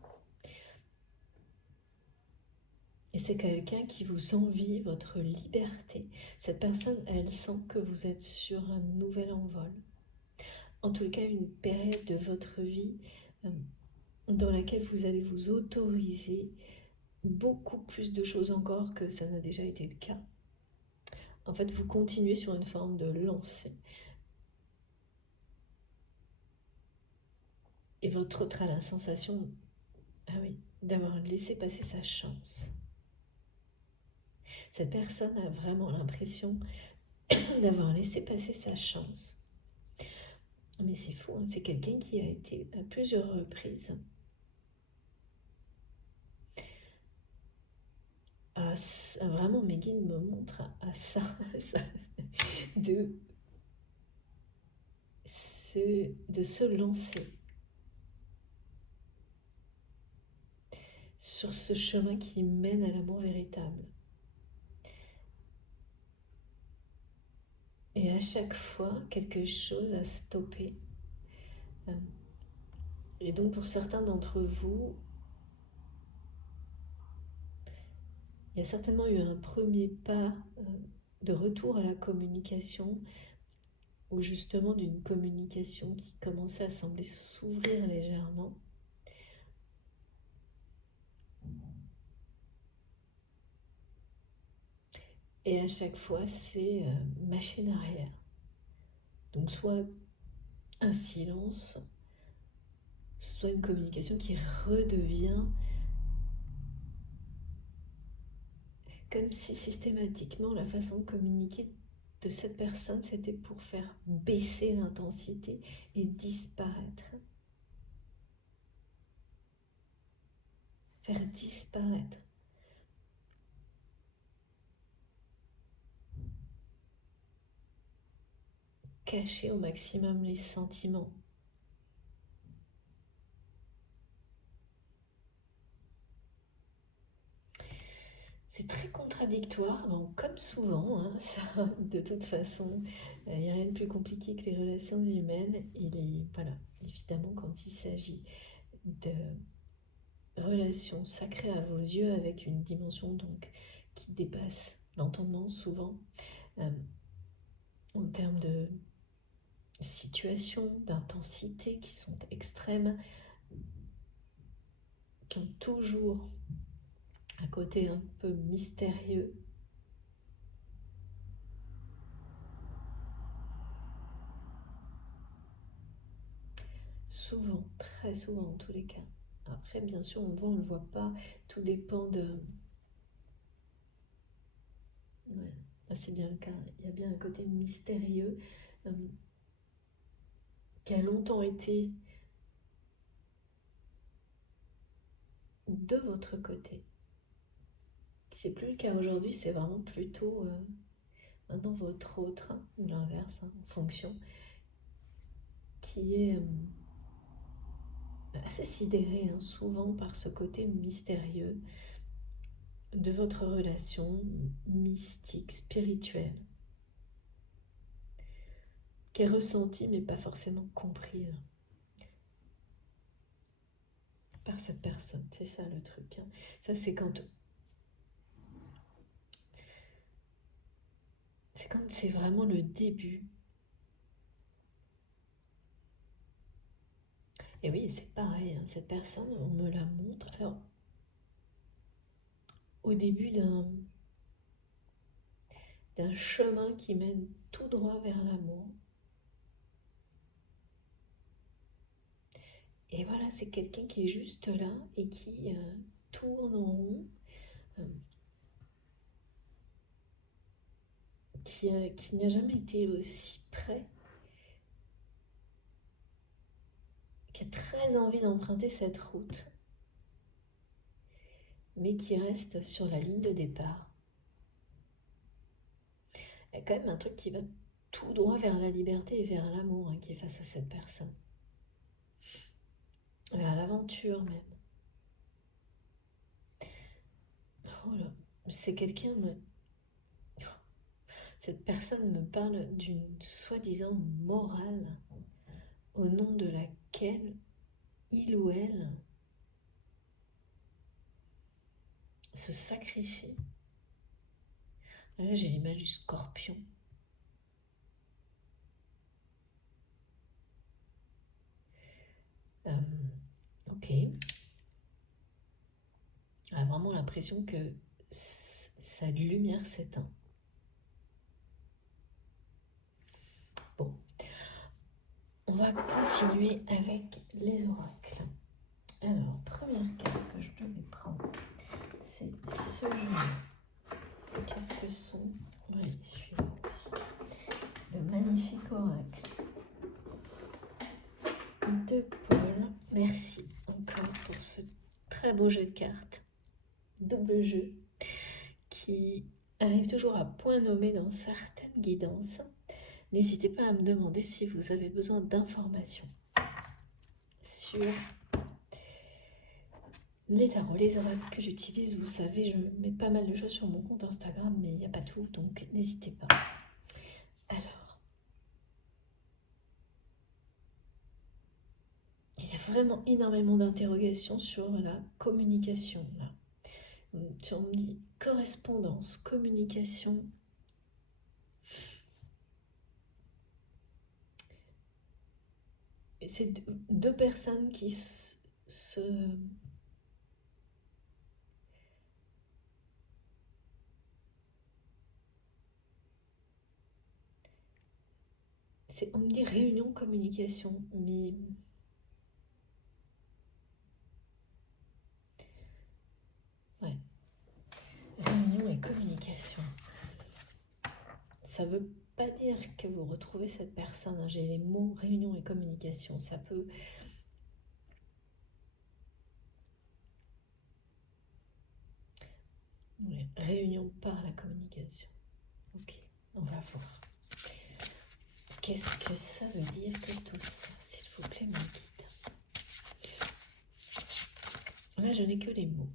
Et c'est quelqu'un qui vous envie votre liberté. Cette personne, elle sent que vous êtes sur un nouvel envol. En tout cas, une période de votre vie dans laquelle vous allez vous autoriser beaucoup plus de choses encore que ça n'a déjà été le cas. En fait, vous continuez sur une forme de lancée. Et votre autre a la sensation, ah oui, d'avoir laissé passer sa chance. Cette personne a vraiment l'impression d'avoir laissé passer sa chance. Mais c'est fou, hein, c'est quelqu'un qui a été à plusieurs reprises vraiment, mes guides me montrent à ça, de c'est de se lancer sur ce chemin qui mène à l'amour véritable. Et à chaque fois, quelque chose a stoppé. Et donc pour certains d'entre vous, il y a certainement eu un premier pas de retour à la communication, ou justement d'une communication qui commençait à sembler s'ouvrir légèrement. Et à chaque fois, c'est machine arrière. Donc soit un silence, soit une communication qui redevient comme si systématiquement la façon de communiquer de cette personne, c'était pour faire baisser l'intensité et disparaître. Faire disparaître. Cacher au maximum les sentiments. C'est très contradictoire, bon, comme souvent, hein, ça, de toute façon, il n'y a rien de plus compliqué que les relations humaines. Voilà, évidemment, quand il s'agit de relations sacrées à vos yeux avec une dimension donc qui dépasse l'entendement souvent, en termes de situations, d'intensité qui sont extrêmes, qui ont toujours un côté un peu mystérieux. Souvent, très souvent en tous les cas. Après, bien sûr, on le voit, on le voit pas. Tout dépend de... Ouais, c'est bien le cas. Il y a bien un côté mystérieux qui a longtemps été de votre côté. C'est plus le cas aujourd'hui, c'est vraiment plutôt maintenant votre autre, ou l'inverse, hein, en fonction, qui est assez sidéré souvent par ce côté mystérieux de votre relation mystique, spirituelle, qui est ressenti mais pas forcément compris par cette personne. C'est ça le truc. Ça, c'est quand c'est vraiment le début. Et oui, c'est pareil, cette personne, on me la montre. Alors, au début d'un chemin qui mène tout droit vers l'amour. Et voilà, c'est quelqu'un qui est juste là et qui tourne en rond, qui n'a jamais été aussi près, qui a très envie d'emprunter cette route, mais qui reste sur la ligne de départ. Il y a quand même un truc qui va tout droit vers la liberté et vers l'amour qui est face à cette personne. Vers l'aventure même. Oh là, c'est quelqu'un... Cette personne me parle d'une soi-disant morale au nom de laquelle il ou elle se sacrifie. Là, j'ai l'image du scorpion. Ok. A vraiment l'impression que sa lumière s'éteint. Bon. On va continuer avec les oracles. Alors, première carte que je vais prendre, c'est ce jeu. Qu'est-ce que sont les suivants aussi? Le magnifique oracle de Paul. Merci encore pour ce très beau jeu de cartes. Double jeu qui arrive toujours à point nommé dans certaines guidances. N'hésitez pas à me demander si vous avez besoin d'informations sur les tarots, les oracles que j'utilise. Vous savez, je mets pas mal de choses sur mon compte Instagram, mais il n'y a pas tout, donc n'hésitez pas. Alors, il y a vraiment énormément d'interrogations sur la communication, là. On me dit correspondance, communication. Et c'est deux personnes qui se on me dit réunion, communication, mais ouais, réunion et communication. Ça veut pas dire que vous retrouvez cette personne, hein. J'ai les mots réunion et communication. Ça peut... Ouais, réunion par la communication. Ok, on va voir. Qu'est-ce que ça veut dire que tout ça, s'il vous plaît, mon guide? Là, je n'ai que les mots.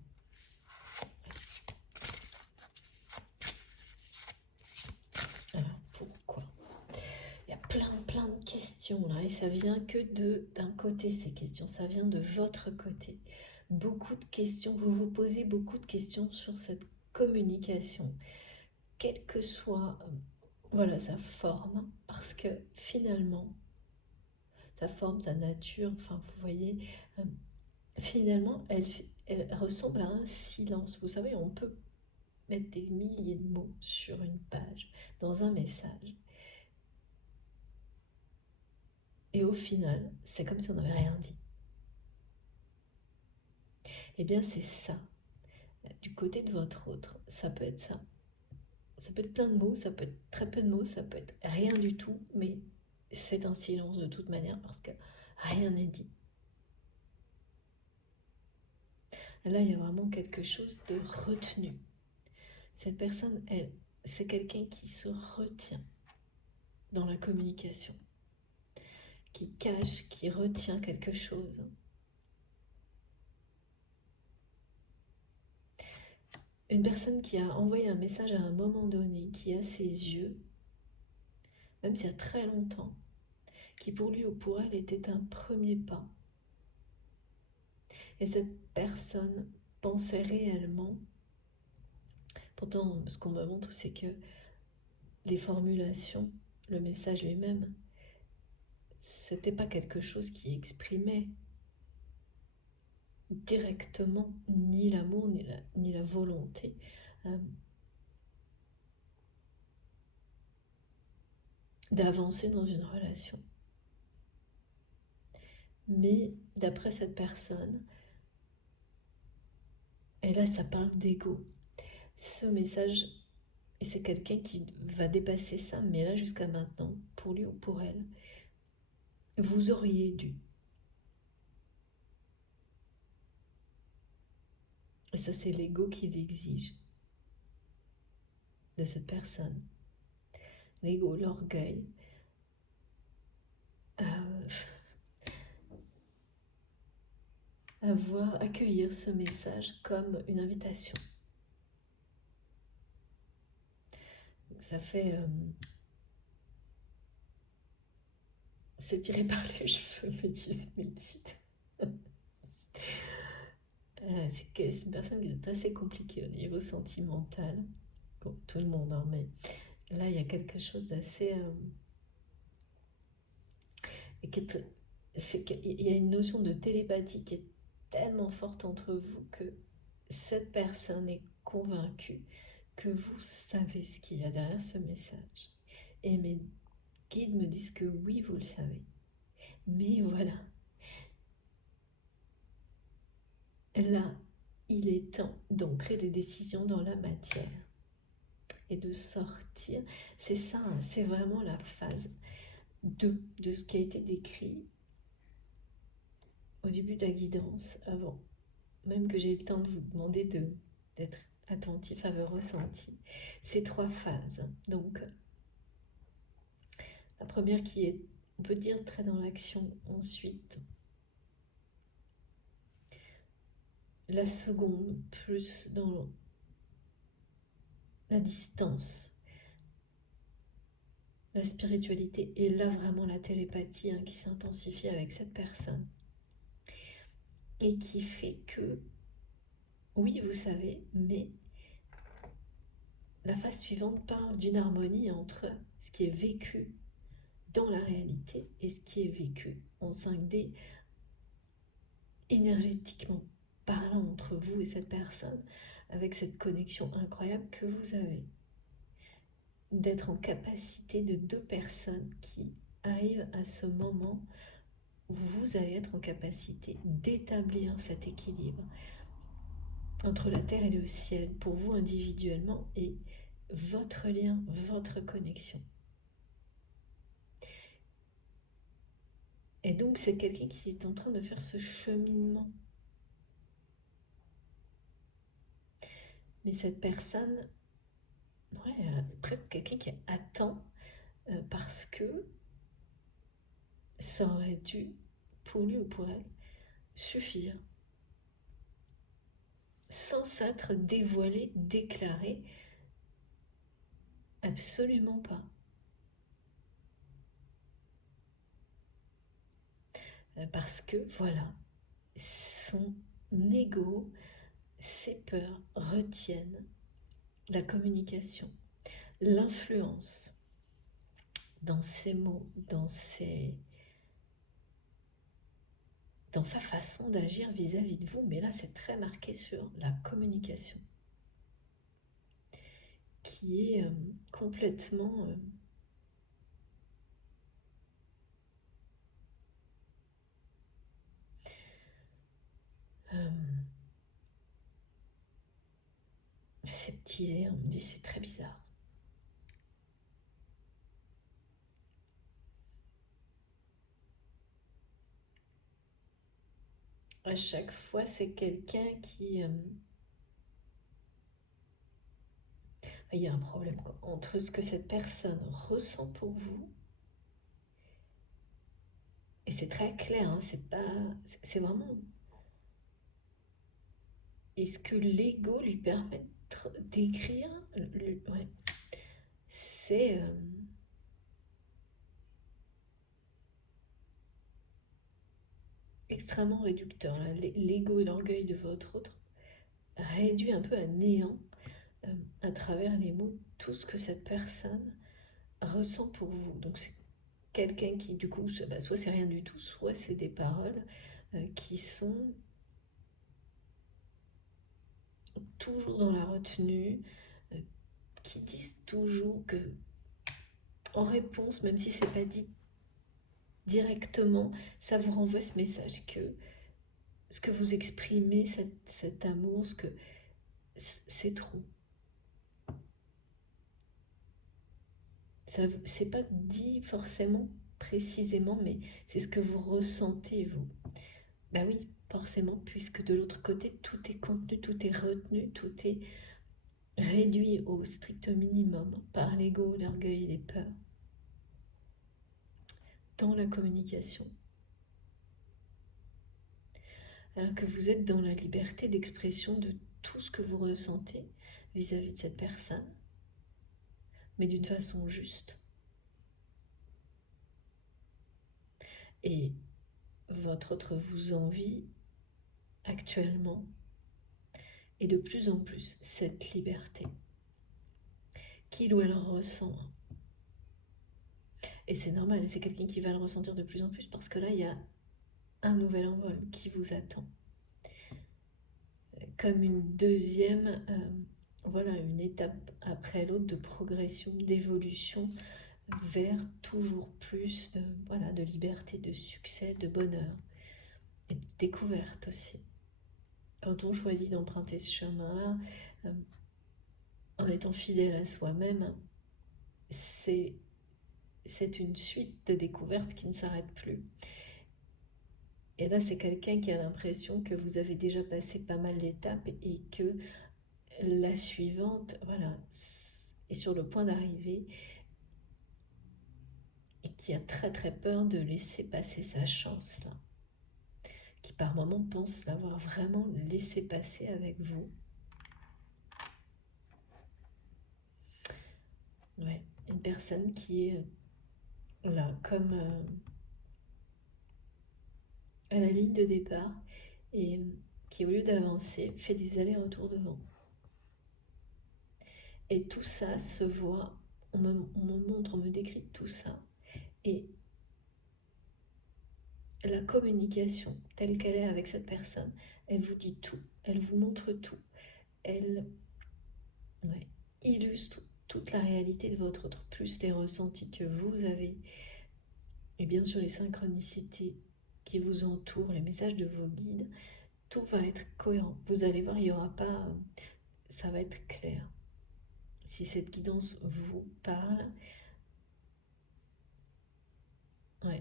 Alors, pourquoi? Il y a plein de questions là, et ça vient que d'un côté, ces questions, ça vient de votre côté. Beaucoup de questions, vous vous posez beaucoup de questions sur cette communication, quelle que soit voilà, sa forme, parce que finalement, sa forme, sa nature, enfin vous voyez, finalement, elle ressemble à un silence. Vous savez, on peut mettre des milliers de mots sur une page, dans un message. Et au final, c'est comme si on n'avait rien dit. Eh bien, c'est ça. Du côté de votre autre, ça peut être ça. Ça peut être plein de mots, ça peut être très peu de mots, ça peut être rien du tout, mais c'est un silence de toute manière parce que rien n'est dit. Là, il y a vraiment quelque chose de retenu. Cette personne, elle, c'est quelqu'un qui se retient dans la communication, qui cache, qui retient quelque chose. Une personne qui a envoyé un message à un moment donné, qui a ses yeux, même s'il y a très longtemps, qui pour lui ou pour elle était un premier pas. Et cette personne pensait réellement, pourtant ce qu'on me montre c'est que les formulations, le message lui-même, c'était pas quelque chose qui exprimait directement ni l'amour ni la volonté d'avancer dans une relation. Mais d'après cette personne, et là ça parle d'ego, ce message, et c'est quelqu'un qui va dépasser ça, mais là jusqu'à maintenant, pour lui ou pour elle, vous auriez dû. Et ça c'est l'ego qui l'exige de cette personne. L'ego, l'orgueil, accueillir ce message comme une invitation. Donc ça fait c'est tiré par les cheveux, me disent mes guides. C'est que c'est une personne qui est assez compliquée au niveau sentimental. Bon, tout le monde, hein, mais là il y a quelque chose d'assez c'est qu'il y a une notion de télépathie qui est tellement forte entre vous que cette personne est convaincue que vous savez ce qu'il y a derrière ce message. Et mes guides me disent que oui, vous le savez. Mais voilà, là, il est temps d'ancrer les décisions dans la matière et de sortir. C'est ça, hein, c'est vraiment la phase 2 de ce qui a été décrit au début de la guidance, avant même que j'ai eu le temps de vous demander d'être attentif à vos ressentis. Ces 3 phases. Donc, La première qui est, on peut dire, très dans l'action. Ensuite, la seconde, plus dans la distance, la spiritualité. Et là, vraiment, la télépathie qui s'intensifie avec cette personne. Et qui fait que, oui, vous savez, mais la phase suivante parle d'une harmonie entre ce qui est vécu dans la réalité et ce qui est vécu en 5D, énergétiquement parlant entre vous et cette personne, avec cette connexion incroyable que vous avez. D'être en capacité de deux personnes qui arrivent à ce moment où vous allez être en capacité d'établir cet équilibre entre la terre et le ciel pour vous individuellement et votre lien, votre connexion. Et donc c'est quelqu'un qui est en train de faire ce cheminement. Mais cette personne, presque quelqu'un qui attend parce que ça aurait dû, pour lui ou pour elle, suffire. Sans s'être dévoilé, déclaré, absolument pas. Parce que, voilà, son ego, ses peurs retiennent la communication, l'influence dans ses mots, dans sa façon d'agir vis-à-vis de vous. Mais là, c'est très marqué sur la communication, qui est complètement... aseptisé, on me dit c'est très bizarre. À chaque fois, c'est quelqu'un qui... il y a un problème quoi, entre ce que cette personne ressent pour vous, et c'est très clair, c'est pas... C'est vraiment... Est-ce que l'ego lui permet d'écrire ouais. C'est... extrêmement réducteur. L'ego et l'orgueil de votre autre réduit un peu à néant à travers les mots tout ce que cette personne ressent pour vous. Donc c'est quelqu'un qui du coup, soit c'est rien du tout, soit c'est des paroles qui sont toujours dans la retenue, qui disent toujours que en réponse, même si c'est pas dit directement, ça vous renvoie ce message que ce que vous exprimez, cet amour, ce que c'est trop. C'est pas dit forcément précisément, mais c'est ce que vous ressentez vous. Ben oui, forcément, puisque de l'autre côté, tout est contenu, tout est retenu, tout est réduit au strict minimum par l'ego, l'orgueil et les peurs dans la communication. Alors que vous êtes dans la liberté d'expression de tout ce que vous ressentez vis-à-vis de cette personne, mais d'une façon juste. Et votre autre vous envie actuellement, et de plus en plus cette liberté qu'il ou elle ressent. Et c'est normal, c'est quelqu'un qui va le ressentir de plus en plus parce que là, il y a un nouvel envol qui vous attend. Comme une deuxième, voilà, une étape après l'autre de progression, d'évolution vers toujours plus de, voilà, de liberté, de succès, de bonheur et de découverte aussi. Quand on choisit d'emprunter ce chemin-là, en étant fidèle à soi-même, c'est une suite de découvertes qui ne s'arrête plus. Et là, c'est quelqu'un qui a l'impression que vous avez déjà passé pas mal d'étapes et que la suivante, voilà, est sur le point d'arriver et qui a très très peur de laisser passer sa chance là, qui par moments pense l'avoir vraiment laissé passer avec vous. Ouais, une personne qui est là, comme à la ligne de départ et qui, au lieu d'avancer, fait des allers-retours devant. Et tout ça se voit, on me montre, on me décrit tout ça. Et la communication telle qu'elle est avec cette personne, elle vous dit tout, elle vous montre tout, elle illustre toute la réalité de votre autre, plus les ressentis que vous avez, et bien sûr les synchronicités qui vous entourent, les messages de vos guides, tout va être cohérent. Vous allez voir, il n'y aura pas... ça va être clair. Si cette guidance vous parle,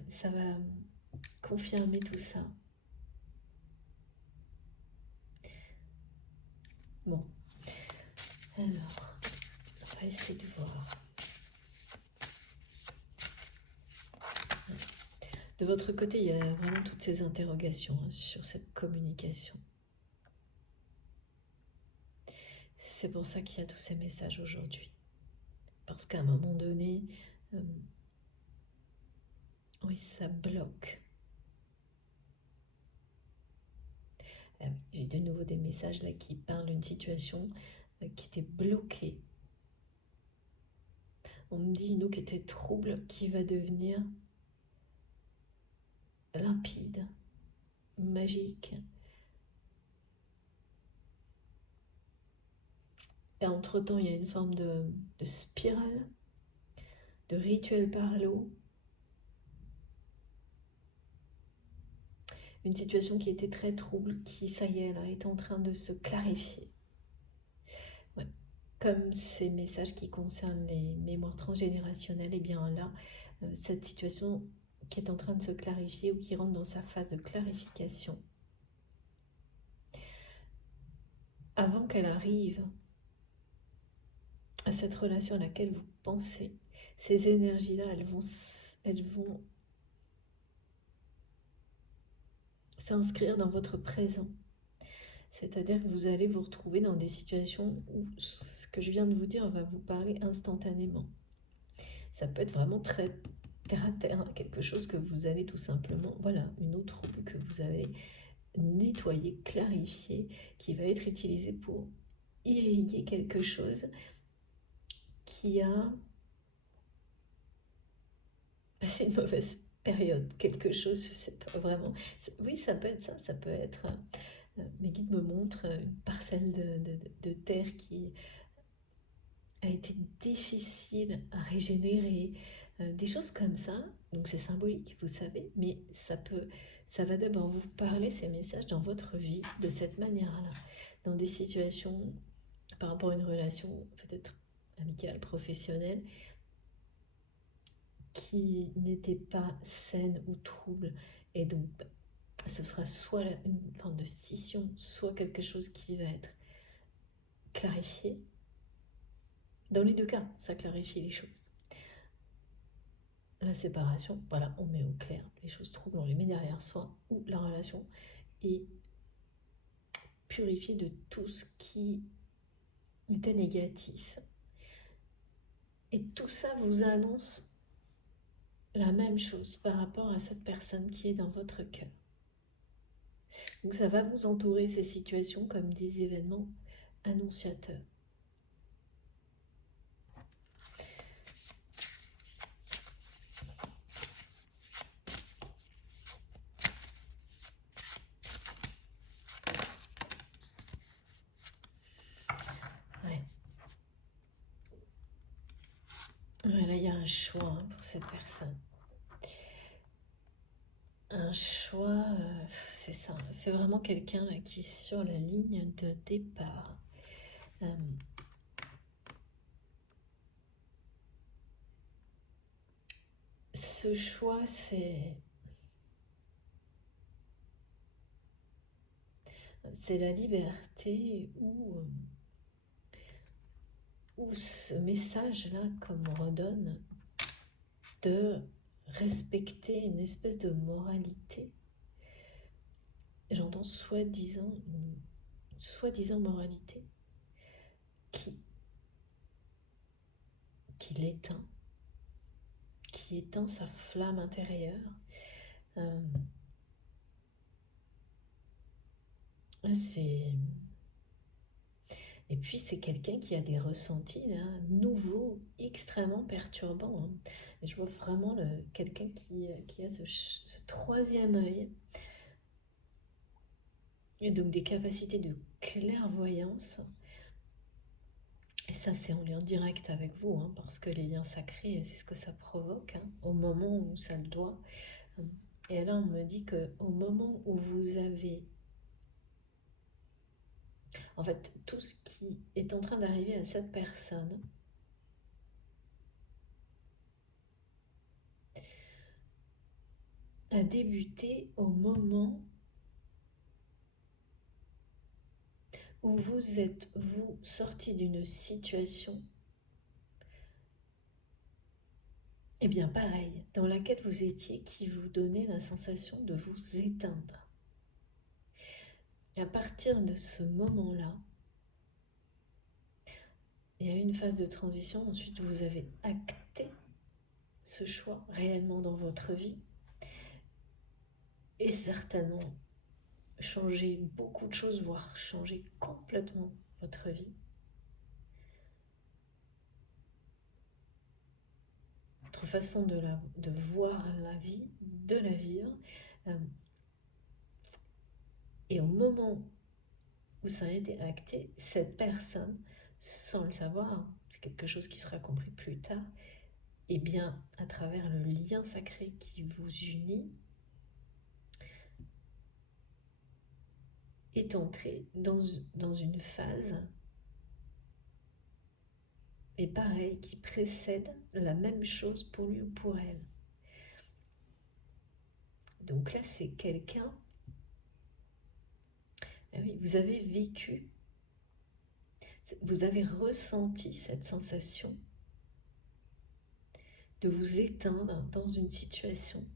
ça va confirmer tout ça. Bon, alors, on va essayer de voir. De votre côté, il y a vraiment toutes ces interrogations sur cette communication. C'est pour ça qu'il y a tous ces messages aujourd'hui. Parce qu'à un moment donné, oui, ça bloque. J'ai de nouveau des messages là qui parlent d'une situation qui était bloquée. On me dit une eau qui était trouble, qui va devenir limpide, magique. Et entre-temps, il y a une forme de spirale, de rituel par l'eau. Une situation qui était très trouble, qui, ça y est, là, est en train de se clarifier. Ouais. Comme ces messages qui concernent les mémoires transgénérationnelles, et bien là, cette situation qui est en train de se clarifier ou qui rentre dans sa phase de clarification, avant qu'elle arrive à cette relation à laquelle vous pensez, ces énergies-là, elles vont s'inscrire dans votre présent. C'est-à-dire que vous allez vous retrouver dans des situations où ce que je viens de vous dire va vous parler instantanément. Ça peut être vraiment très terre à terre, quelque chose que vous allez tout simplement, voilà, une eau trouble que vous avez nettoyée, clarifiée, qui va être utilisée pour irriguer quelque chose qui a passé une mauvaise période, quelque chose, je sais pas vraiment. Oui, ça peut être ça, ça peut être... mes guides me montrent une parcelle de terre qui a été difficile à régénérer, des choses comme ça. Donc c'est symbolique, vous savez, mais ça va d'abord vous parler, ces messages, dans votre vie, de cette manière-là, dans des situations par rapport à une relation peut-être amicale, professionnelle, qui n'était pas saine ou trouble. Et donc, ce sera soit une forme de scission, soit quelque chose qui va être clarifié. Dans les deux cas, ça clarifie les choses. La séparation, voilà, on met au clair les choses troubles, on les met derrière soi, ou la relation est purifiée de tout ce qui était négatif. Et tout ça vous annonce la même chose par rapport à cette personne qui est dans votre cœur. Donc ça va vous entourer, ces situations, comme des événements annonciateurs. Voilà, il y a un choix pour cette personne. Un choix, c'est ça. C'est vraiment quelqu'un là qui est sur la ligne de départ. Ce choix, c'est la liberté où ce message-là, comme on redonne, de respecter une espèce de moralité. J'entends soi-disant une soi-disant moralité qui l'éteint, qui éteint sa flamme intérieure. C'est... Et puis c'est quelqu'un qui a des ressentis là, nouveaux, extrêmement perturbants. Et je vois vraiment quelqu'un qui a ce troisième œil, et donc des capacités de clairvoyance. Et ça, c'est en lien direct avec vous, parce que les liens sacrés, c'est ce que ça provoque, au moment où ça le doit. Et là, on me dit qu'au moment où vous avez... En fait, tout ce qui est en train d'arriver à cette personne a débuté au moment où vous êtes, vous, sorti d'une situation, et bien pareil, dans laquelle vous étiez, qui vous donnait la sensation de vous éteindre. Et à partir de ce moment-là, il y a eu une phase de transition. Ensuite, vous avez acté ce choix réellement dans votre vie et certainement changé beaucoup de choses, voire changé complètement votre vie. Votre façon de voir la vie, de la vivre. Et au moment où ça a été acté, cette personne, sans le savoir, c'est quelque chose qui sera compris plus tard, et bien à travers le lien sacré qui vous unit, est entrée dans une phase, et pareil, qui précède la même chose pour lui ou pour elle. Donc là, c'est quelqu'un, ah oui, vous avez vécu, vous avez ressenti cette sensation de vous éteindre dans une situation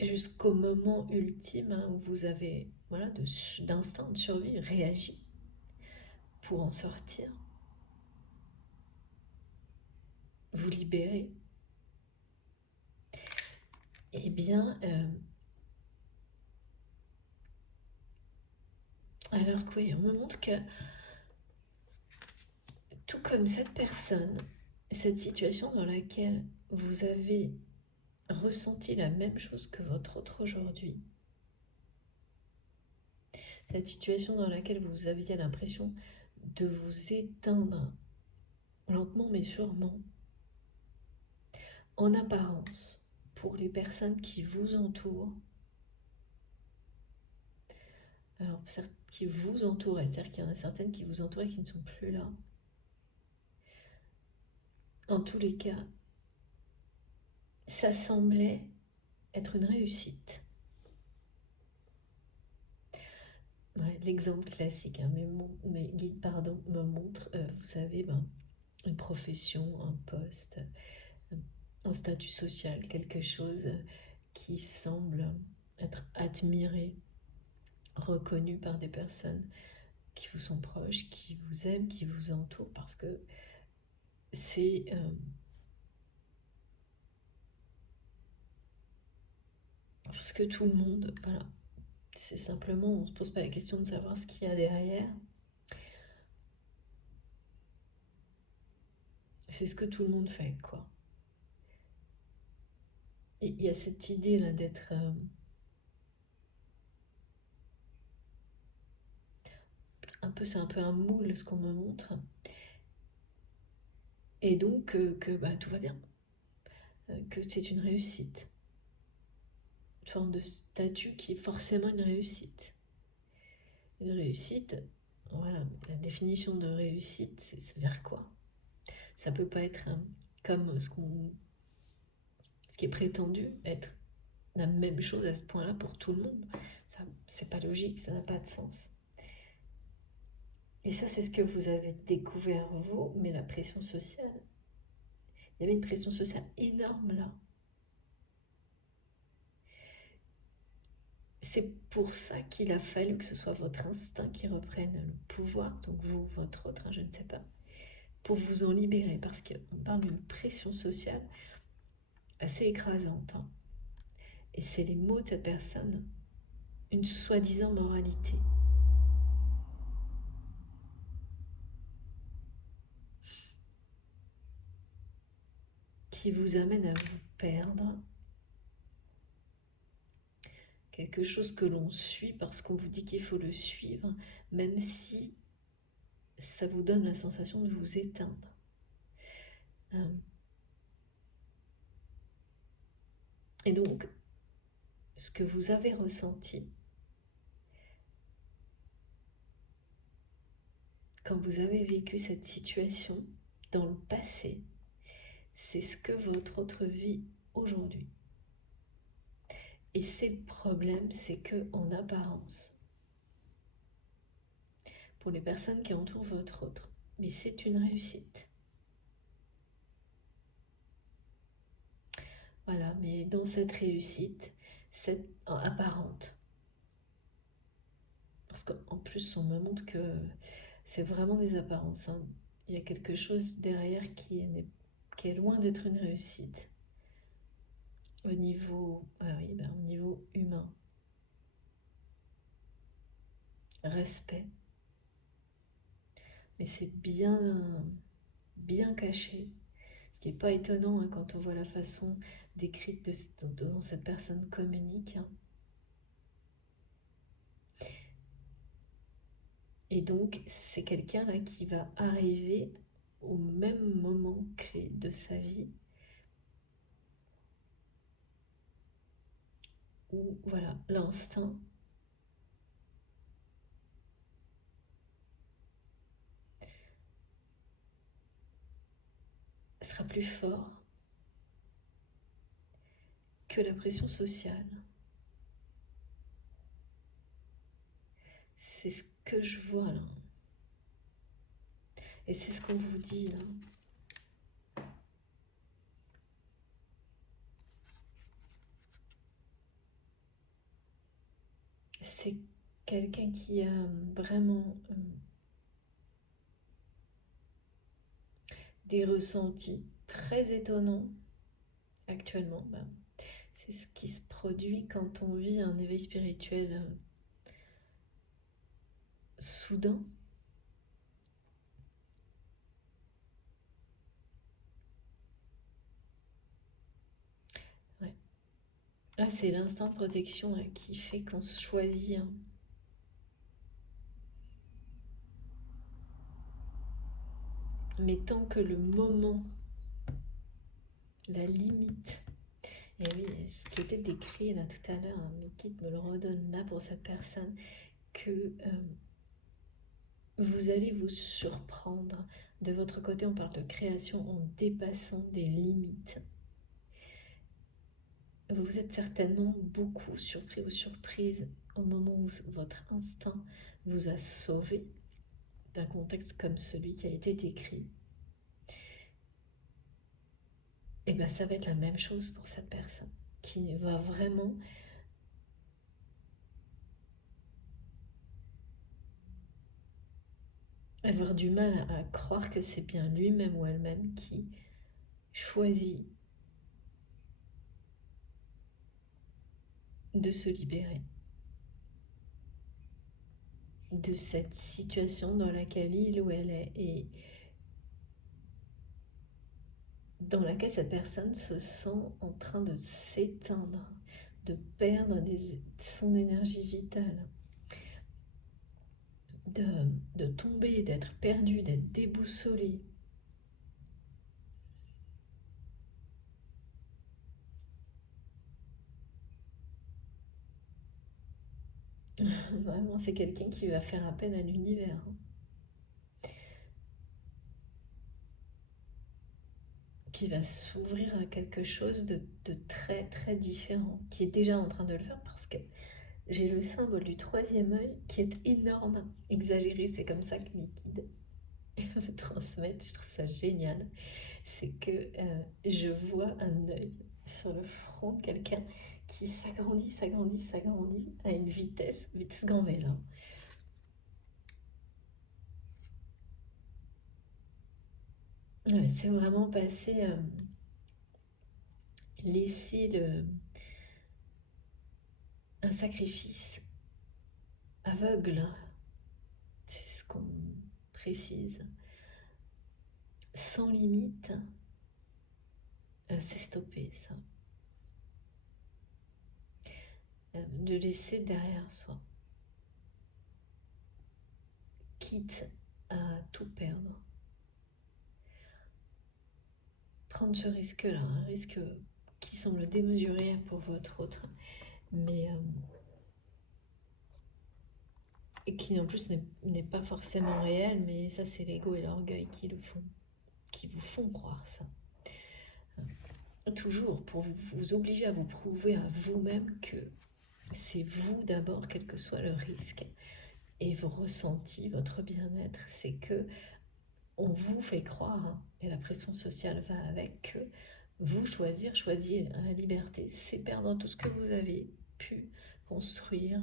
jusqu'au moment ultime où vous avez, voilà, d'instinct de survie, réagi pour en sortir, vous libérer. Eh bien, alors que oui, on me montre que tout comme cette personne, cette situation dans laquelle vous avez ressenti la même chose que votre autre aujourd'hui, cette situation dans laquelle vous aviez l'impression de vous éteindre lentement mais sûrement, en apparence, pour les personnes qui vous entourent, alors qui vous entouraient, c'est-à-dire qu'il y en a certaines qui vous entouraient qui ne sont plus là. En tous les cas, ça semblait être une réussite. Ouais, l'exemple classique, mes guides me montrent, vous savez, une profession, un poste, un statut social, quelque chose qui semble être admiré, reconnu par des personnes qui vous sont proches, qui vous aiment, qui vous entourent, parce que c'est parce que tout le monde, voilà, c'est simplement, on ne se pose pas la question de savoir ce qu'il y a derrière. C'est ce que tout le monde fait, quoi. Et il y a cette idée là d'être c'est un peu un moule ce qu'on me montre. Et donc que tout va bien, que c'est une réussite. Une forme de statut qui est forcément une réussite. Une réussite, voilà, la définition de réussite, ça veut dire quoi? Ça peut pas être comme ce qui est prétendu être la même chose à ce point-là pour tout le monde. Ça, c'est pas logique, ça n'a pas de sens. Et ça, c'est ce que vous avez découvert vous, mais la pression sociale. Il y avait une pression sociale énorme là. C'est pour ça qu'il a fallu que ce soit votre instinct qui reprenne le pouvoir, donc vous, votre autre, hein, je ne sais pas, pour vous en libérer, parce qu'on parle d'une pression sociale assez écrasante, hein. Et c'est les mots de cette personne, une soi-disant moralité, qui vous amène à vous perdre, quelque chose que l'on suit parce qu'on vous dit qu'il faut le suivre, même si ça vous donne la sensation de vous éteindre. Et donc, ce que vous avez ressenti quand vous avez vécu cette situation dans le passé, c'est ce que votre autre vit aujourd'hui. Et c'est le problème, c'est que en apparence, pour les personnes qui entourent votre autre, mais c'est une réussite. Voilà, mais dans cette réussite, cette apparente, parce qu'en plus on me montre que c'est vraiment des apparences, hein. Il y a quelque chose derrière qui est loin d'être une réussite au niveau, au niveau humain. Respect, mais c'est bien caché. Ce qui n'est pas étonnant, hein, quand on voit la façon décrite dont cette personne communique, hein. Et donc, c'est quelqu'un là qui va arriver au même moment clé de sa vie où, voilà, l'instinct sera plus fort que la pression sociale. C'est ce que je vois là. Et c'est ce qu'on vous dit là. C'est quelqu'un qui a vraiment des ressentis très étonnants actuellement. C'est ce qui se produit quand on vit un éveil spirituel soudain. Ouais. Là, c'est l'instinct de protection qui fait qu'on se choisit, hein. Mais tant que le moment, la limite, et oui, ce qui était décrit là tout à l'heure, hein, mes guides me le redonnent là pour cette personne, que vous allez vous surprendre. De votre côté, on parle de création en dépassant des limites. Vous vous êtes certainement beaucoup surpris ou surprise au moment où votre instinct vous a sauvé d'un contexte comme celui qui a été décrit. Et bien ça va être la même chose pour cette personne qui va vraiment avoir du mal à croire que c'est bien lui-même ou elle-même qui choisit de se libérer de cette situation dans laquelle il ou elle est et dans laquelle cette personne se sent en train de s'éteindre, de perdre son énergie vitale, de tomber, d'être perdu, d'être déboussolé. Vraiment, c'est quelqu'un qui va faire appel à l'univers, hein, qui va s'ouvrir à quelque chose de très très différent, qui est déjà en train de le faire parce que j'ai le symbole du troisième œil qui est énorme, exagéré, c'est comme ça que mes guides me transmettent, je trouve ça génial. C'est que je vois un œil sur le front de quelqu'un qui s'agrandit, s'agrandit, s'agrandit à une vitesse grand V là. Ouais, c'est vraiment passer, laisser un sacrifice aveugle, c'est ce qu'on précise, sans limite, c'est stopper ça. De laisser derrière soi, quitte à tout perdre. Prendre ce risque-là, un risque qui semble démesuré pour votre autre, mais et qui en plus n'est pas forcément réel, mais ça c'est l'ego et l'orgueil qui le font, qui vous font croire ça. Toujours pour vous obliger à vous prouver à vous-même que c'est vous d'abord, quel que soit le risque. Et vos ressentis, votre bien-être, c'est que on vous fait croire, et la pression sociale va avec, que vous choisir la liberté, c'est perdre tout ce que vous avez pu construire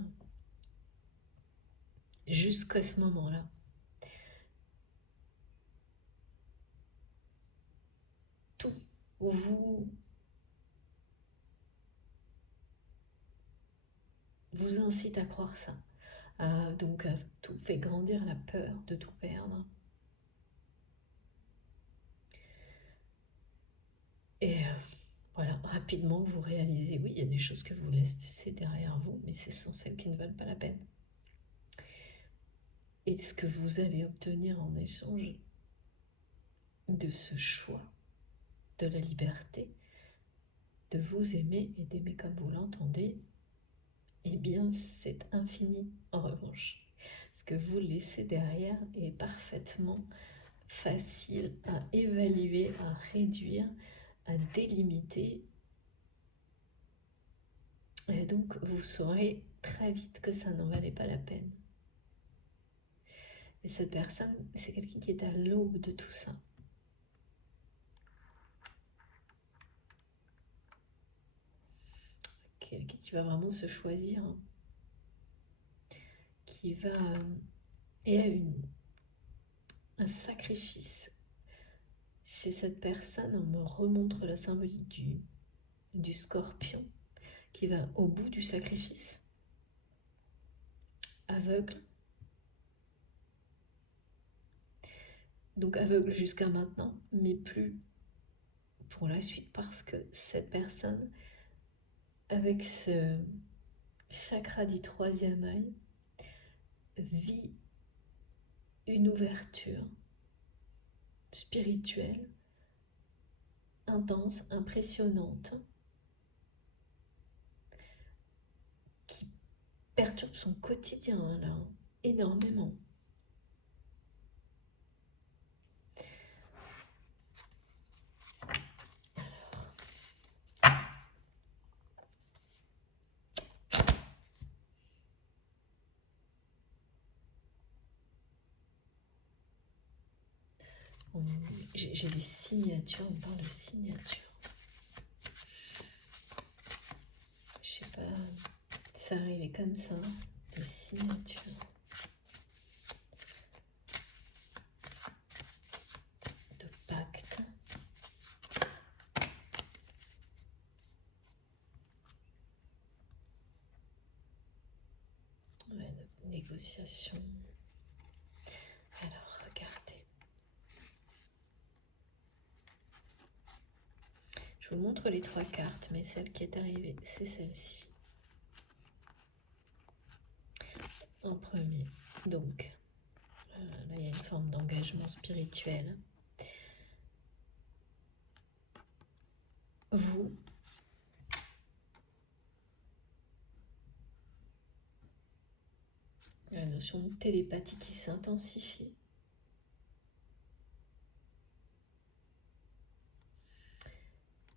jusqu'à ce moment-là. Tout vous incite à croire ça. Donc tout fait grandir la peur de tout perdre. Et voilà, rapidement vous réalisez, oui, il y a des choses que vous laissez derrière vous, mais ce sont celles qui ne valent pas la peine. Et ce que vous allez obtenir en échange de ce choix, de la liberté, de vous aimer et d'aimer comme vous l'entendez, eh bien c'est infini en revanche. Ce que vous laissez derrière est parfaitement facile à évaluer, à réduire, à délimiter. Et donc vous saurez très vite que ça n'en valait pas la peine. Et cette personne, c'est quelqu'un qui est à l'aube de tout ça. Quelqu'un qui va vraiment se choisir, qui va... et a un sacrifice. Chez cette personne, on me remontre la symbolique du scorpion qui va au bout du sacrifice, aveugle. Donc aveugle jusqu'à maintenant, mais plus pour la suite, parce que cette personne, avec ce chakra du troisième œil, vit une ouverture spirituelle intense, impressionnante, qui perturbe son quotidien là, énormément. J'ai des signatures, on parle de signatures. Je sais pas, ça arrivait comme ça, des signatures. De pacte. Ouais, de négociation. Alors, regardez. Je vous montre les trois cartes, mais celle qui est arrivée, c'est celle-ci. En premier. Donc, là, il y a une forme d'engagement spirituel. Vous, la notion de télépathie qui s'intensifie.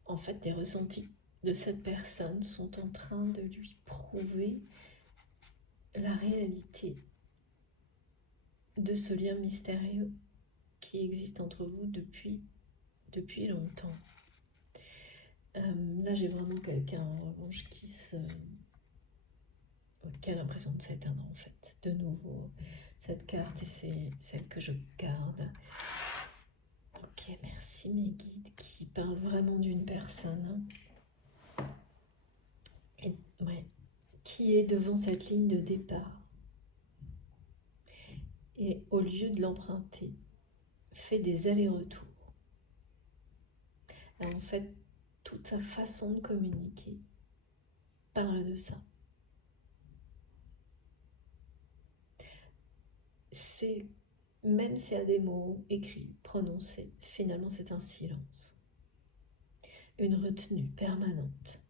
En fait, les ressentis de cette personne sont en train de lui prouver la réalité de ce lien mystérieux qui existe entre vous depuis longtemps. Là, j'ai vraiment quelqu'un, en revanche, qui a l'impression de s'éteindre, en fait. De nouveau, cette carte, et c'est celle que je garde. Ok, merci mes guides, qui parlent vraiment d'une personne. Ouais, qui est devant cette ligne de départ. Et au lieu de l'emprunter, fait des allers-retours. En fait, toute sa façon de communiquer parle de ça. C'est, même s'il y a des mots écrits, prononcés, finalement c'est un silence. Une retenue permanente.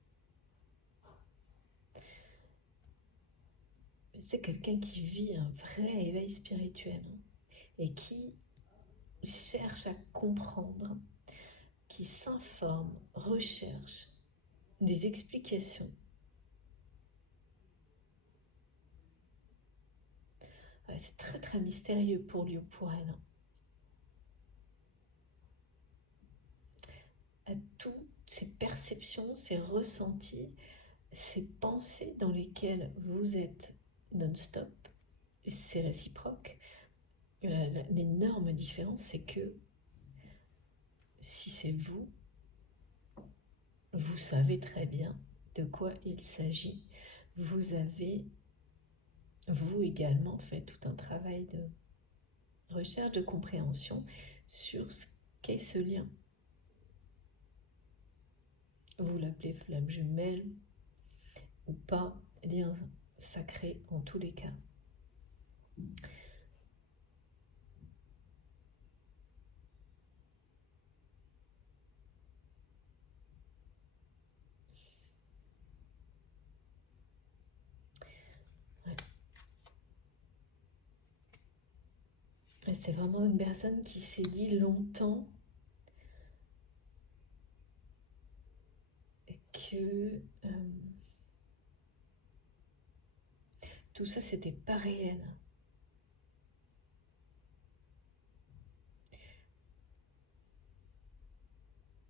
C'est quelqu'un qui vit un vrai éveil spirituel et qui cherche à comprendre, qui s'informe, recherche des explications. C'est très très mystérieux pour lui ou pour elle. À toutes ces perceptions, ces ressentis, ces pensées dans lesquelles vous êtes non-stop, et c'est réciproque. L'énorme différence, c'est que si c'est vous, vous savez très bien de quoi il s'agit. Vous avez, vous également, fait tout un travail de recherche, de compréhension sur ce qu'est ce lien. Vous l'appelez flamme jumelle ou pas, lien sacré en tous les cas. Ouais. C'est vraiment une personne qui s'est dit longtemps que tout ça, c'était pas réel.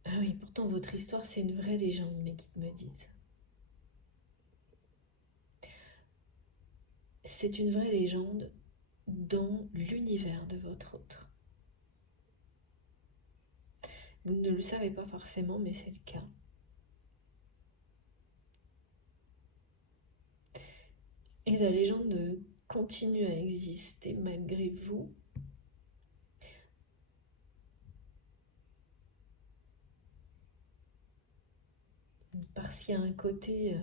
Ah oui, pourtant votre histoire, c'est une vraie légende, mes guides me disent. C'est une vraie légende dans l'univers de votre autre. Vous ne le savez pas forcément, mais c'est le cas. Et la légende continue à exister malgré vous. Parce qu'il y a un côté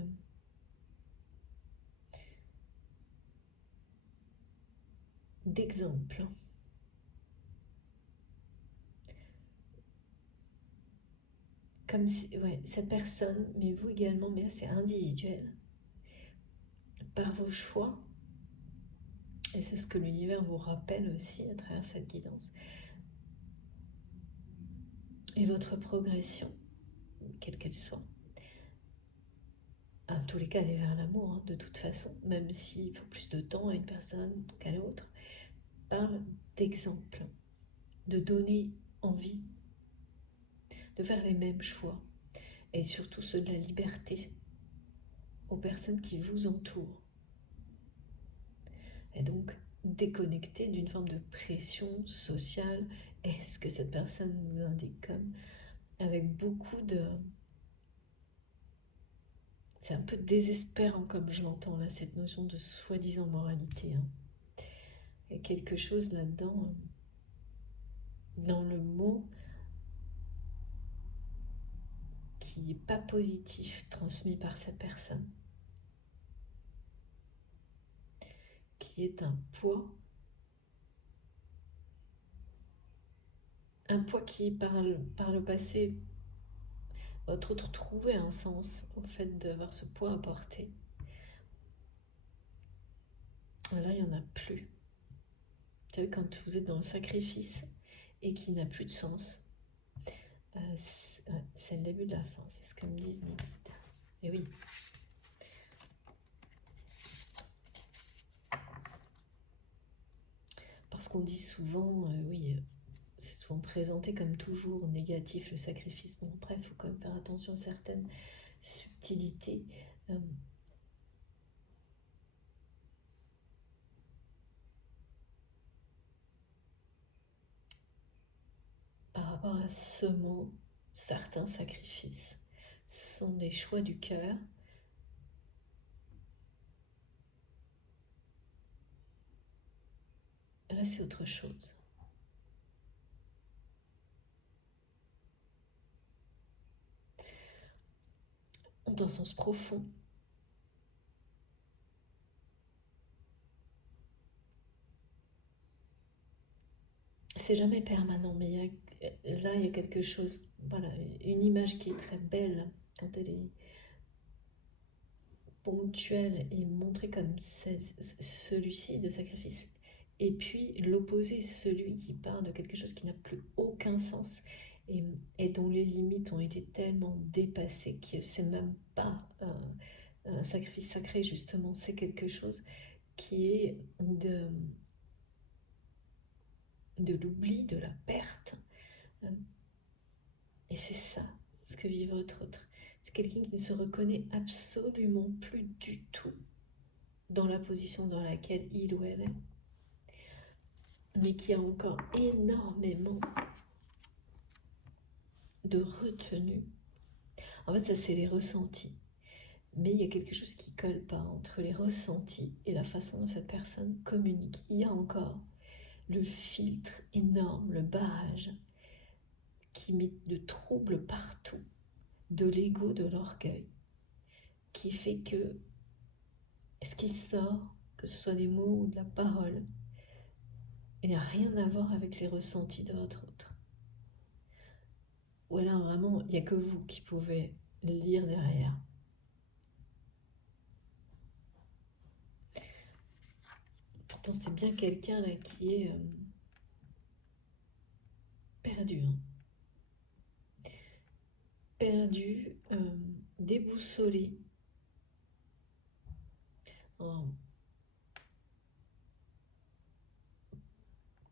d'exemple. Comme si, ouais, cette personne, mais vous également, mais c'est individuel. Par vos choix, et c'est ce que l'univers vous rappelle aussi à travers cette guidance, et votre progression, quelle qu'elle soit, en tous les cas, aller vers l'amour, de toute façon, même s'il faut plus de temps à une personne qu'à l'autre, parle d'exemple, de donner envie, de faire les mêmes choix, et surtout ceux de la liberté aux personnes qui vous entourent. Et donc, déconnecter d'une forme de pression sociale, et ce que cette personne nous indique comme, avec beaucoup de... C'est un peu désespérant comme je l'entends là, cette notion de soi-disant moralité. Il y a quelque chose là-dedans, dans le mot, qui n'est pas positif, transmis par cette personne, qui est un poids qui, par le passé, votre autre trouvait un sens au fait d'avoir ce poids à porter. Là, il n'y en a plus. Vous savez, quand vous êtes dans le sacrifice et qui n'a plus de sens, c'est le début de la fin, c'est ce que me disent mes guides. Et oui. Parce qu'on dit souvent, oui, c'est souvent présenté comme toujours négatif, le sacrifice. Bon, après, il faut quand même faire attention à certaines subtilités. Par rapport à ce mot, certains sacrifices sont des choix du cœur. Là, c'est autre chose. Ont un sens profond. C'est jamais permanent, mais là, il y a quelque chose, voilà, une image qui est très belle quand elle est ponctuelle et montrée comme celui-ci de sacrifice. Et puis l'opposé, celui qui parle de quelque chose qui n'a plus aucun sens et dont les limites ont été tellement dépassées que c'est même pas un sacrifice sacré, justement, c'est quelque chose qui est de l'oubli, de la perte. Et c'est ça, ce que vit votre autre. C'est quelqu'un qui ne se reconnaît absolument plus du tout dans la position dans laquelle il ou elle est, mais qui a encore énormément de retenue. En fait, ça, c'est les ressentis. Mais il y a quelque chose qui ne colle pas entre les ressentis et la façon dont cette personne communique. Il y a encore le filtre énorme, le barrage qui met de troubles partout, de l'ego, de l'orgueil, qui fait que ce qui sort, que ce soit des mots ou de la parole, il n'y a rien à voir avec les ressentis de votre autre. Ou alors vraiment, il n'y a que vous qui pouvez le lire derrière. Pourtant, c'est bien quelqu'un là qui est perdu. Perdu, déboussolé,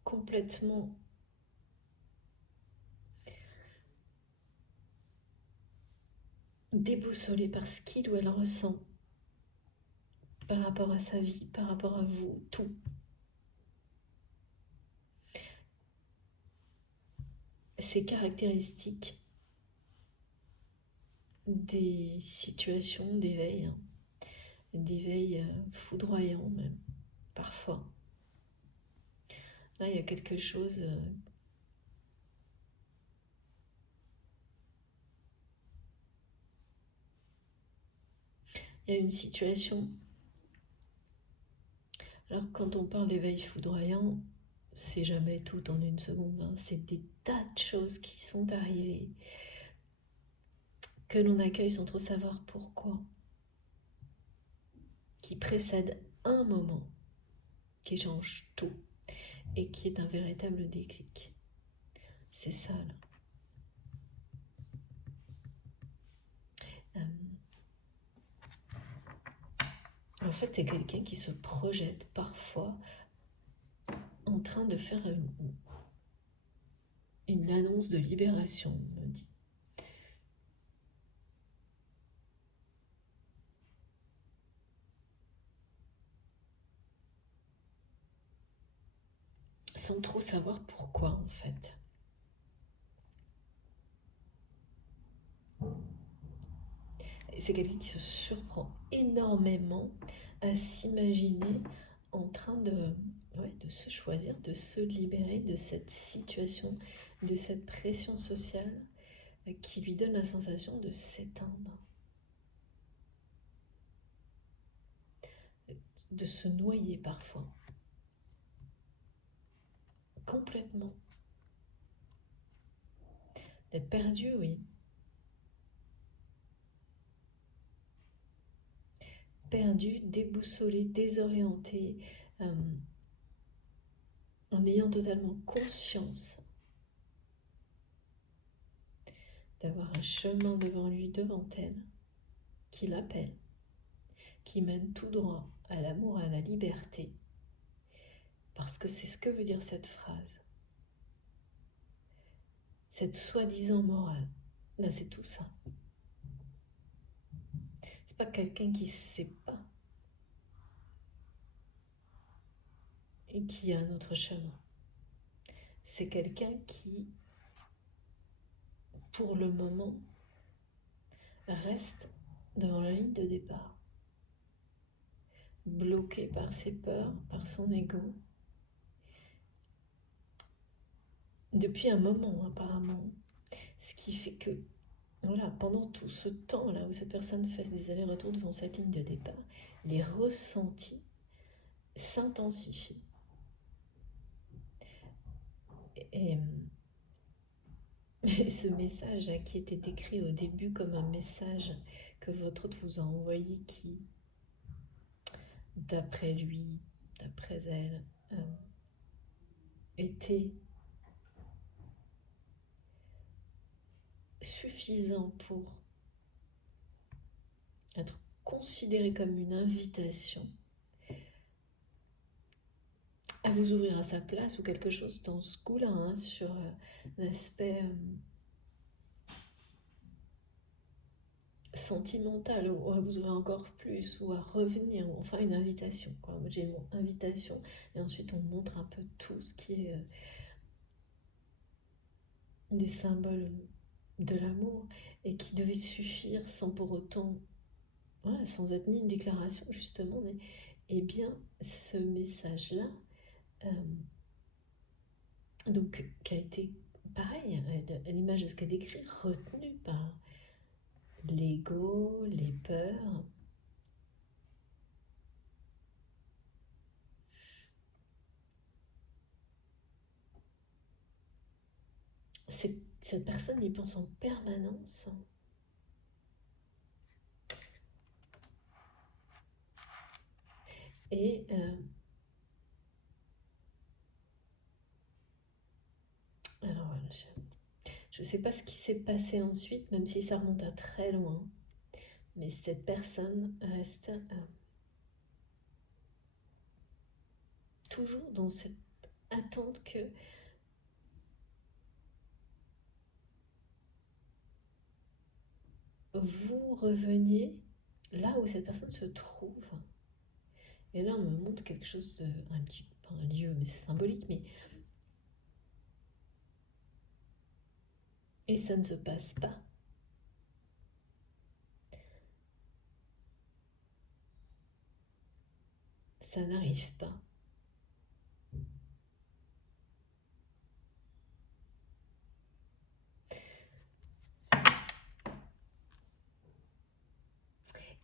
complètement déboussolé par ce qu'il ou elle ressent par rapport à sa vie, par rapport à vous, tout. Ces caractéristiques des situations d'éveil, d'éveil foudroyant même, parfois. Là, il y a quelque chose il y a une situation. Alors, quand on parle d'éveil foudroyant, c'est jamais tout en une seconde, hein. C'est des tas de choses qui sont arrivées, que l'on accueille sans trop savoir pourquoi, qui précèdent un moment, qui change tout, et qui est un véritable déclic. C'est ça, là. En fait, c'est quelqu'un qui se projette parfois en train de faire une annonce de libération, on me dit. Sans trop savoir pourquoi, en fait. C'est quelqu'un qui se surprend énormément à s'imaginer en train de se choisir, de se libérer de cette situation, de cette pression sociale qui lui donne la sensation de s'éteindre, de se noyer parfois, complètement, d'être perdu, oui. Perdu, déboussolé, désorienté, en ayant totalement conscience d'avoir un chemin devant lui, devant elle, qui l'appelle, qui mène tout droit à l'amour, à la liberté, parce que c'est ce que veut dire cette phrase. cette soi-disant morale. Là, c'est tout ça. C'est pas quelqu'un qui sait pas et qui a un autre chemin. C'est quelqu'un qui, pour le moment, reste devant la ligne de départ, bloqué par ses peurs, par son ego, depuis un moment apparemment. Ce qui fait que, voilà, pendant tout ce temps-là où cette personne fait des allers-retours devant cette ligne de départ, les ressentis s'intensifient. Et, et ce message qui était écrit au début comme un message que votre hôte vous a envoyé, qui, d'après lui, d'après elle, était suffisant pour être considéré comme une invitation à vous ouvrir à sa place ou quelque chose dans ce goût-là, hein, sur l'aspect sentimental, ou à vous ouvrir encore plus, ou à revenir, enfin une invitation, quoi. Moi, j'ai mon invitation, et ensuite on montre un peu tout ce qui est des symboles de l'amour, et qui devait suffire sans pour autant, voilà, sans être ni une déclaration justement, mais eh bien ce message-là, donc qui a été pareil, à l'image de ce qu'elle décrit, retenu par l'ego, les peurs. Cette personne y pense en permanence. Et alors voilà, je ne sais pas ce qui s'est passé ensuite, même si ça remonte à très loin, mais cette personne reste toujours dans cette attente que vous reveniez là où cette personne se trouve. Et là, on me montre quelque chose de... pas un lieu, mais c'est symbolique, mais... Et ça ne se passe pas. Ça n'arrive pas.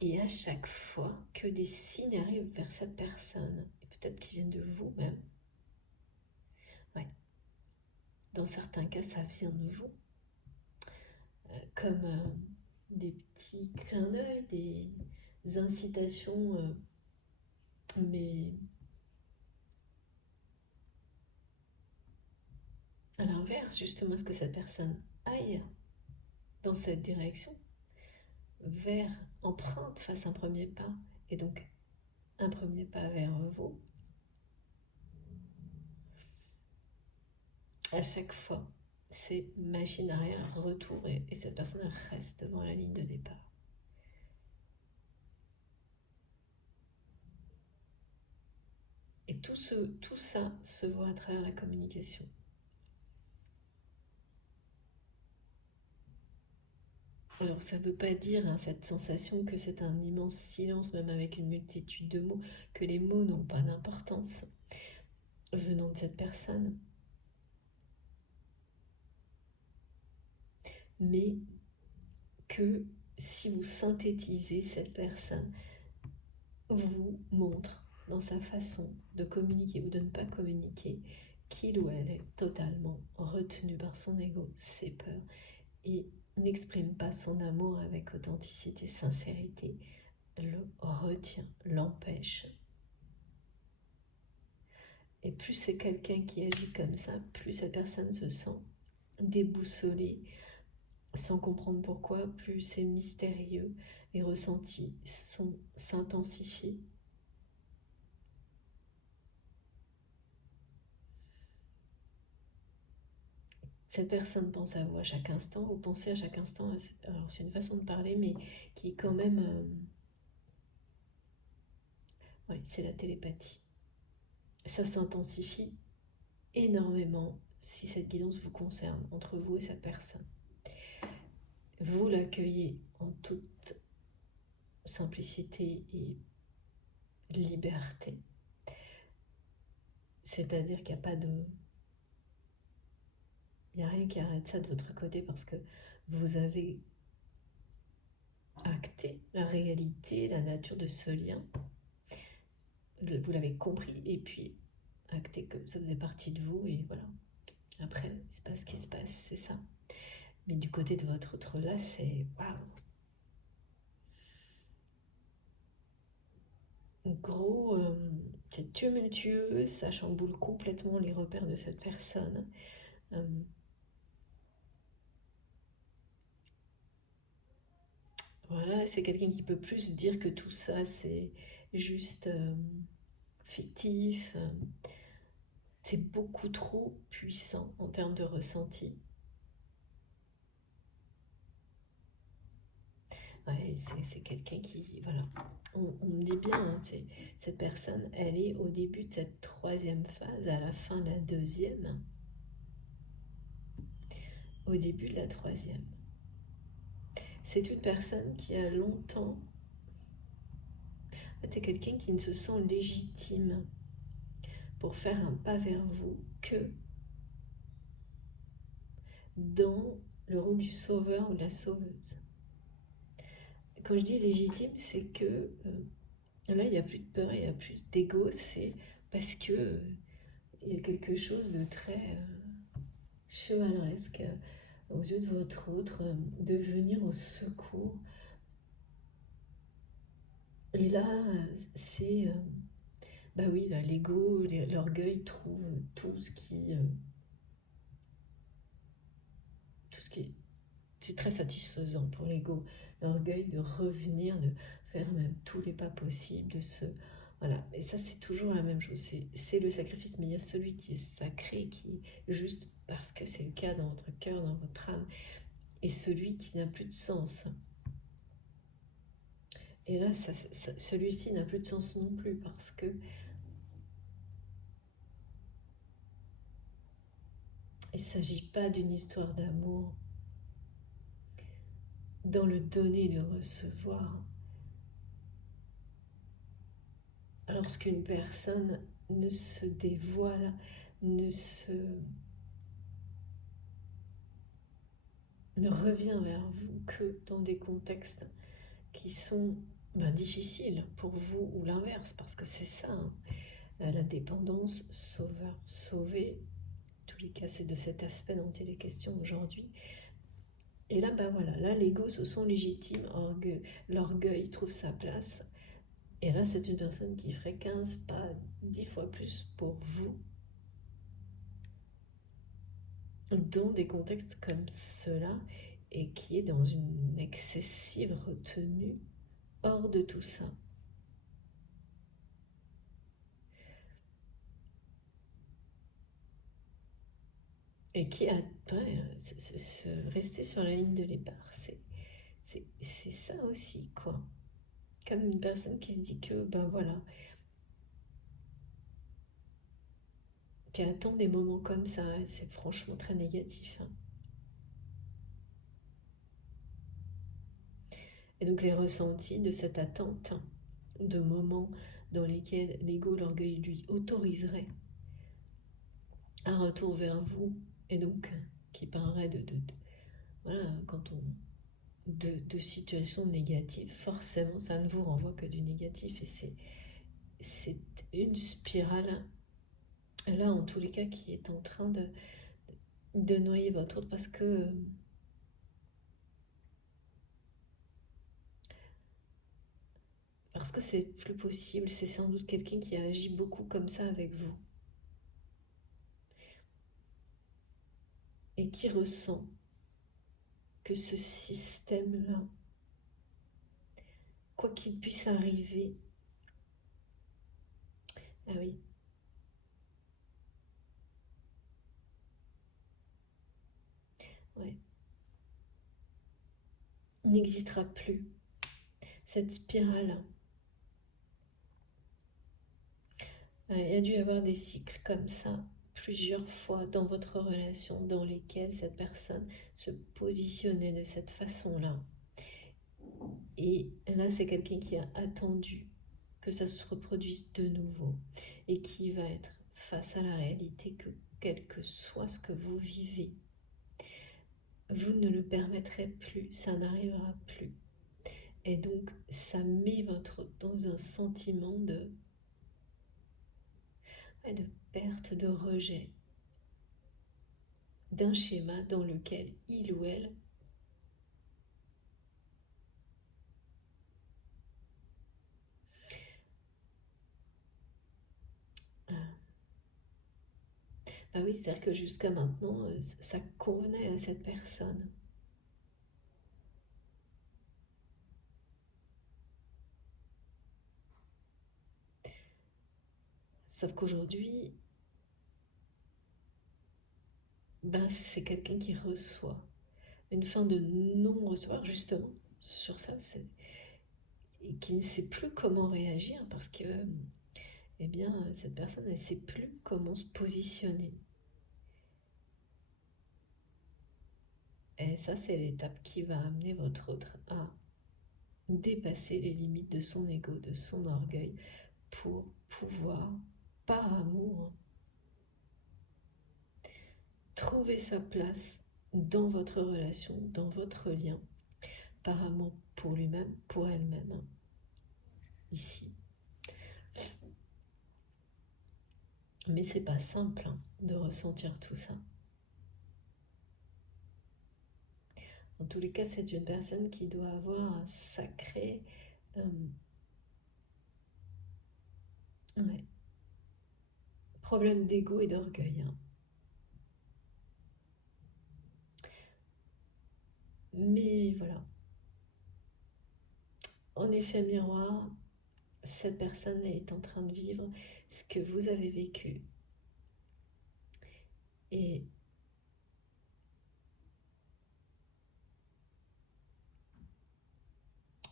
Et à chaque fois que des signes arrivent vers cette personne, et peut-être qu'ils viennent de vous-même, ouais, dans certains cas, ça vient de vous, comme des petits clins d'œil, des incitations, mais à l'inverse, justement, est-ce que cette personne aille dans cette direction, vers, emprunte, fasse un premier pas, et donc un premier pas vers vous. À chaque fois, c'est machine arrière, retour, et cette personne reste devant la ligne de départ. Et tout ça se voit à travers la communication. Alors ça ne veut pas dire, hein, cette sensation, que c'est un immense silence, même avec une multitude de mots, que les mots n'ont pas d'importance venant de cette personne. Mais que si vous synthétisez, cette personne vous montre dans sa façon de communiquer ou de ne pas communiquer qu'il ou elle est totalement retenu par son ego, ses peurs, et n'exprime pas son amour avec authenticité, sincérité, le retient, l'empêche. Et plus c'est quelqu'un qui agit comme ça, plus cette personne se sent déboussolée, sans comprendre pourquoi, plus c'est mystérieux, les ressentis s'intensifient. Cette personne pense à vous à chaque instant, vous pensez à chaque instant, alors c'est une façon de parler, mais qui est quand même... ouais, c'est la télépathie. Ça s'intensifie énormément si cette guidance vous concerne, entre vous et cette personne. Vous l'accueillez en toute simplicité et liberté. C'est-à-dire qu'il n'y a pas de... Il n'y a rien qui arrête ça de votre côté parce que vous avez acté la réalité, la nature de ce lien. Vous l'avez compris et puis acté que ça faisait partie de vous et voilà. Après, il se passe ce qui se passe, c'est ça. Mais du côté de votre autre là, c'est waouh. Gros, c'est tumultueux, ça chamboule complètement les repères de cette personne. Euh, voilà, c'est quelqu'un qui peut plus dire que tout ça, c'est juste fictif. C'est beaucoup trop puissant en termes de ressenti. Ouais, c'est quelqu'un qui, voilà, on me dit bien, hein, cette personne, elle est au début de cette troisième phase, à la fin de la deuxième, au début de la troisième. C'est une personne qui a longtemps, c'est quelqu'un qui ne se sent légitime pour faire un pas vers vous que dans le rôle du sauveur ou de la sauveuse. Quand je dis légitime, c'est que là, il n'y a plus de peur, il n'y a plus d'ego, c'est parce que il y a quelque chose de très chevaleresque aux yeux de votre autre, de venir au secours. Et là, c'est... bah oui, là, l'ego, l'orgueil trouve tout ce qui... tout ce qui... C'est très satisfaisant pour l'ego. L'orgueil de revenir, de faire même tous les pas possibles, de se... Voilà, et ça c'est toujours la même chose, c'est le sacrifice, mais il y a celui qui est sacré, qui juste parce que c'est le cas dans votre cœur, dans votre âme, et celui qui n'a plus de sens. Et là, celui-ci n'a plus de sens non plus parce que il ne s'agit pas d'une histoire d'amour dans le donner et le recevoir. Lorsqu'une personne ne se dévoile, ne revient vers vous que dans des contextes qui sont difficiles pour vous ou l'inverse, parce que c'est ça, hein. La dépendance, sauveur, sauvé, en tous les cas c'est de cet aspect dont il est question aujourd'hui. Et là, voilà, là l'ego se sent légitime, l'orgueil trouve sa place. Et là, c'est une personne qui ferait 15 pas, 10 fois plus pour vous dans des contextes comme cela et qui est dans une excessive retenue hors de tout ça. Et qui a rester sur la ligne de départ. C'est ça aussi, quoi. Comme une personne qui se dit que, ben voilà, qui attend des moments comme ça, c'est franchement très négatif, hein. Et donc les ressentis de cette attente, de moments dans lesquels l'ego, l'orgueil lui autoriserait un retour vers vous, et donc qui parlerait voilà, quand on de situations négatives, forcément ça ne vous renvoie que du négatif et c'est une spirale là en tous les cas qui est en train de noyer votre autre parce que c'est plus possible, c'est sans doute quelqu'un qui a agi beaucoup comme ça avec vous et qui ressent que ce système-là, quoi qu'il puisse arriver, ah oui, n'existera plus. Cette spirale, il y a dû y avoir des cycles comme ça, plusieurs fois dans votre relation, dans lesquels cette personne se positionnait de cette façon-là. Et là, c'est quelqu'un qui a attendu que ça se reproduise de nouveau et qui va être face à la réalité que, quel que soit ce que vous vivez, vous ne le permettrez plus, ça n'arrivera plus. Et donc, ça met votre dans un sentiment de perte, de rejet, d'un schéma dans lequel il ou elle ah oui, c'est-à-dire que jusqu'à maintenant, ça convenait à cette personne. Sauf qu'aujourd'hui, c'est quelqu'un qui reçoit une fin de non-recevoir, justement, sur ça, et qui ne sait plus comment réagir parce que, eh bien, cette personne, elle ne sait plus comment se positionner. Et ça, c'est l'étape qui va amener votre autre à dépasser les limites de son ego, de son orgueil, pour pouvoir, par amour, trouver sa place dans votre relation, dans votre lien, par amour pour lui-même, pour elle-même, ici. Mais c'est pas simple de ressentir tout ça. En tous les cas, c'est une personne qui doit avoir un sacré problème d'ego et d'orgueil. Mais voilà. En effet miroir, cette personne est en train de vivre ce que vous avez vécu. Et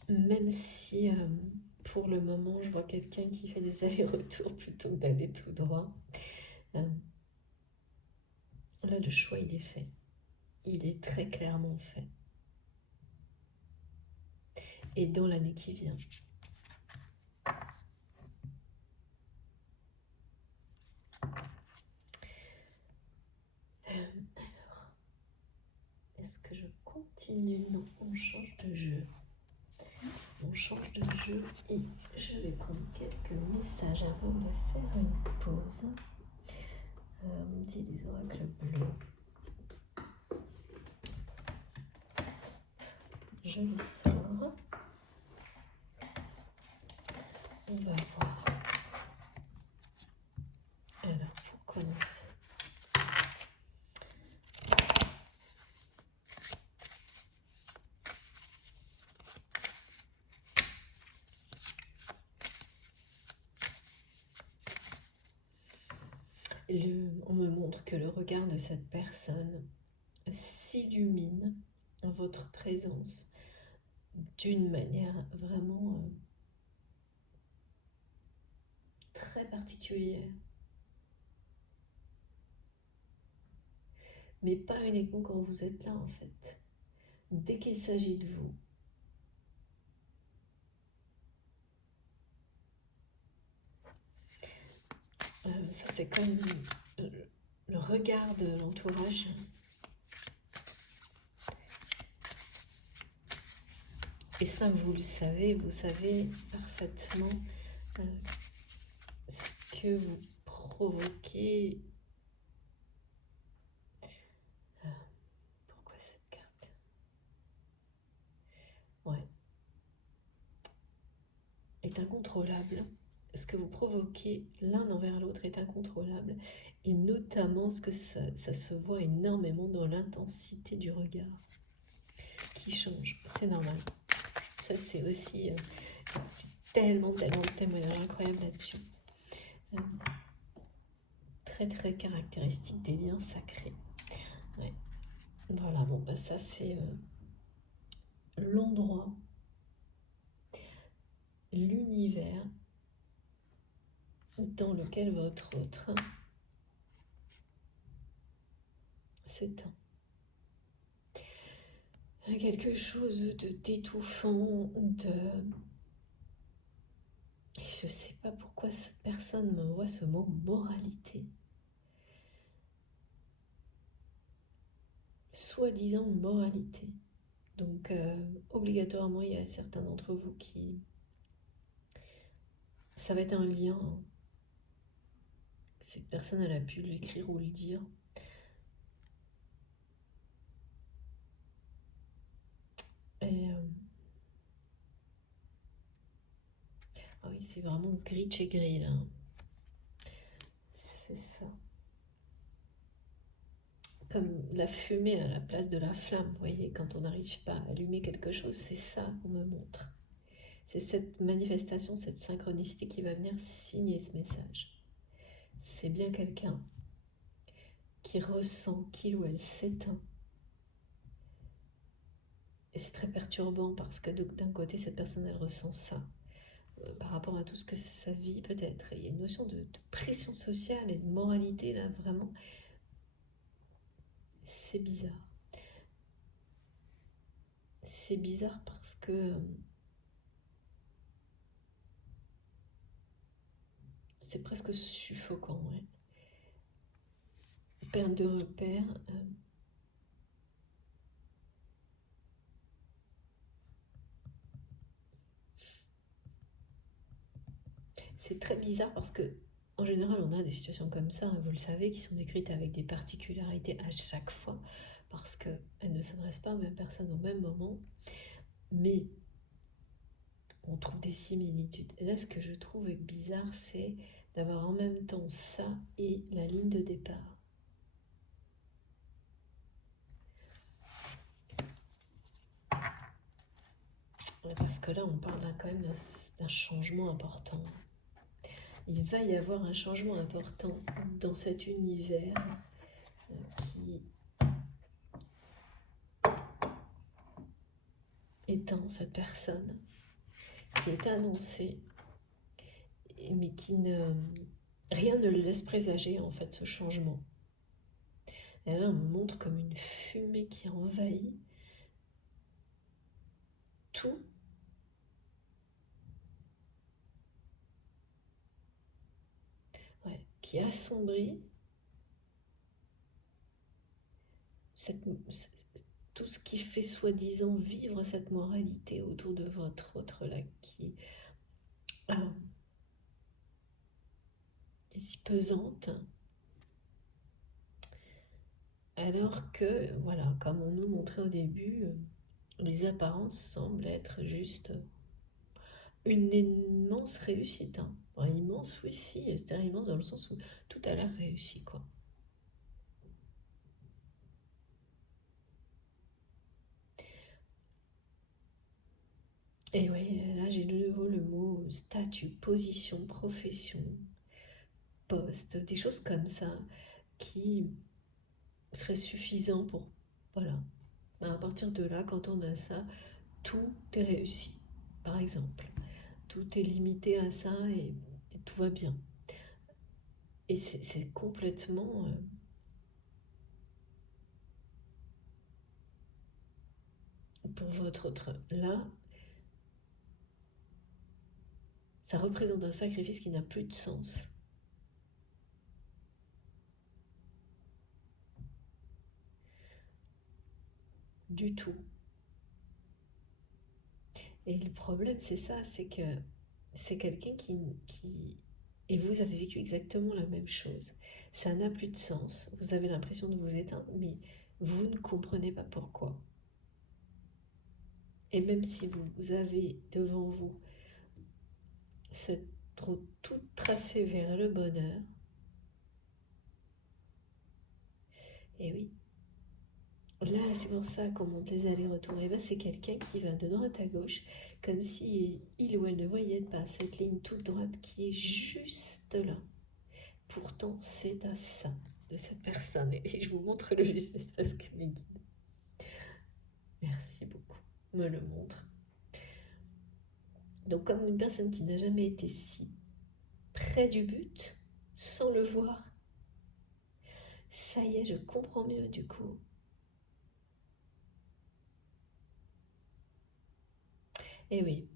même si pour le moment je vois quelqu'un qui fait des allers-retours plutôt que d'aller tout droit, là le choix il est fait. Il est très clairement fait. Et dans l'année qui vient. Alors, est-ce que je continue? Non, on change de jeu. On change de jeu et je vais prendre quelques messages avant de faire une pause. On me dit les oracles bleus. Je les sors. On va voir. Alors, pour commencer. On me montre que le regard de cette personne s'illumine en votre présence d'une manière vraiment très particulière. Mais pas uniquement quand vous êtes là en fait. Dès qu'il s'agit de vous. Ça c'est comme le regard de l'entourage. Et ça vous le savez, vous savez parfaitement ce que vous provoquez. Pourquoi cette carte? Ouais. Est incontrôlable. Ce que vous provoquez l'un envers l'autre est incontrôlable. Et notamment ce que ça se voit énormément dans l'intensité du regard qui change. C'est normal. Ça c'est aussi tellement de témoignages incroyables là-dessus. Très très caractéristique des liens sacrés. Ouais. Voilà, bon ça c'est l'endroit univers dans lequel votre train s'étend. Quelque chose d'étouffant, Et je ne sais pas pourquoi cette personne m'envoie ce mot moralité. Soi-disant moralité. Donc, obligatoirement, il y a certains d'entre vous qui... Ça va être un lien. Cette personne, elle a pu l'écrire ou le dire. Et... Ah oui, c'est vraiment gris chez gris, là. C'est ça. Comme la fumée à la place de la flamme, vous voyez, quand on n'arrive pas à allumer quelque chose, c'est ça qu'on me montre. C'est cette manifestation, cette synchronicité qui va venir signer ce message. C'est bien quelqu'un qui ressent qu'il ou elle s'éteint. Et c'est très perturbant parce que d'un côté, cette personne, elle ressent ça par rapport à tout ce que ça vit peut-être. Il y a une notion de pression sociale et de moralité, là, vraiment. C'est bizarre. C'est bizarre parce que c'est presque suffocant, ouais. Perte de repères. C'est très bizarre parce que, en général, on a des situations comme ça, hein, vous le savez, qui sont décrites avec des particularités à chaque fois, parce qu'elles ne s'adressent pas aux mêmes personnes au même moment, mais on trouve des similitudes. Et là, ce que je trouve bizarre, c'est d'avoir en même temps ça et la ligne de départ. Parce que là, on parle quand même d'un changement important. Il va y avoir un changement important dans cet univers qui éteint cette personne, qui est annoncé, mais rien ne le laisse présager en fait ce changement. Et là, on me montre comme une fumée qui envahit tout. Ouais, qui assombrit tout ce qui fait soi-disant vivre cette moralité autour de votre autre là qui est si pesante. Alors que, voilà, comme on nous montrait au début, les apparences semblent être juste une immense réussite. Hein. Enfin, immense, oui, si, c'est-à-dire immense dans le sens où tout a l'air réussi, quoi. Et oui, là j'ai de nouveau le mot statut, position, profession, poste, des choses comme ça qui seraient suffisants pour... Voilà. À partir de là, quand on a ça, tout est réussi, par exemple. Tout est limité à ça et tout va bien. Et c'est complètement... pour votre autre... Là, ça représente un sacrifice qui n'a plus de sens. Du tout. Et le problème, c'est ça, c'est que c'est quelqu'un qui... Et vous avez vécu exactement la même chose. Ça n'a plus de sens. Vous avez l'impression de vous éteindre, mais vous ne comprenez pas pourquoi. Et même si vous avez devant vous cette route toute tracée vers le bonheur, et oui, là, c'est pour ça qu'on monte les allers-retours. Et bien, c'est quelqu'un qui va de droite à gauche, comme si il ou elle ne voyait pas cette ligne toute droite qui est juste là. Pourtant, c'est à ça de cette personne. Et je vous montre le juste parce que mes guides, merci beaucoup, me le montrent. Donc comme une personne qui n'a jamais été si près du but, sans le voir, ça y est, je comprends mieux du coup. Et oui,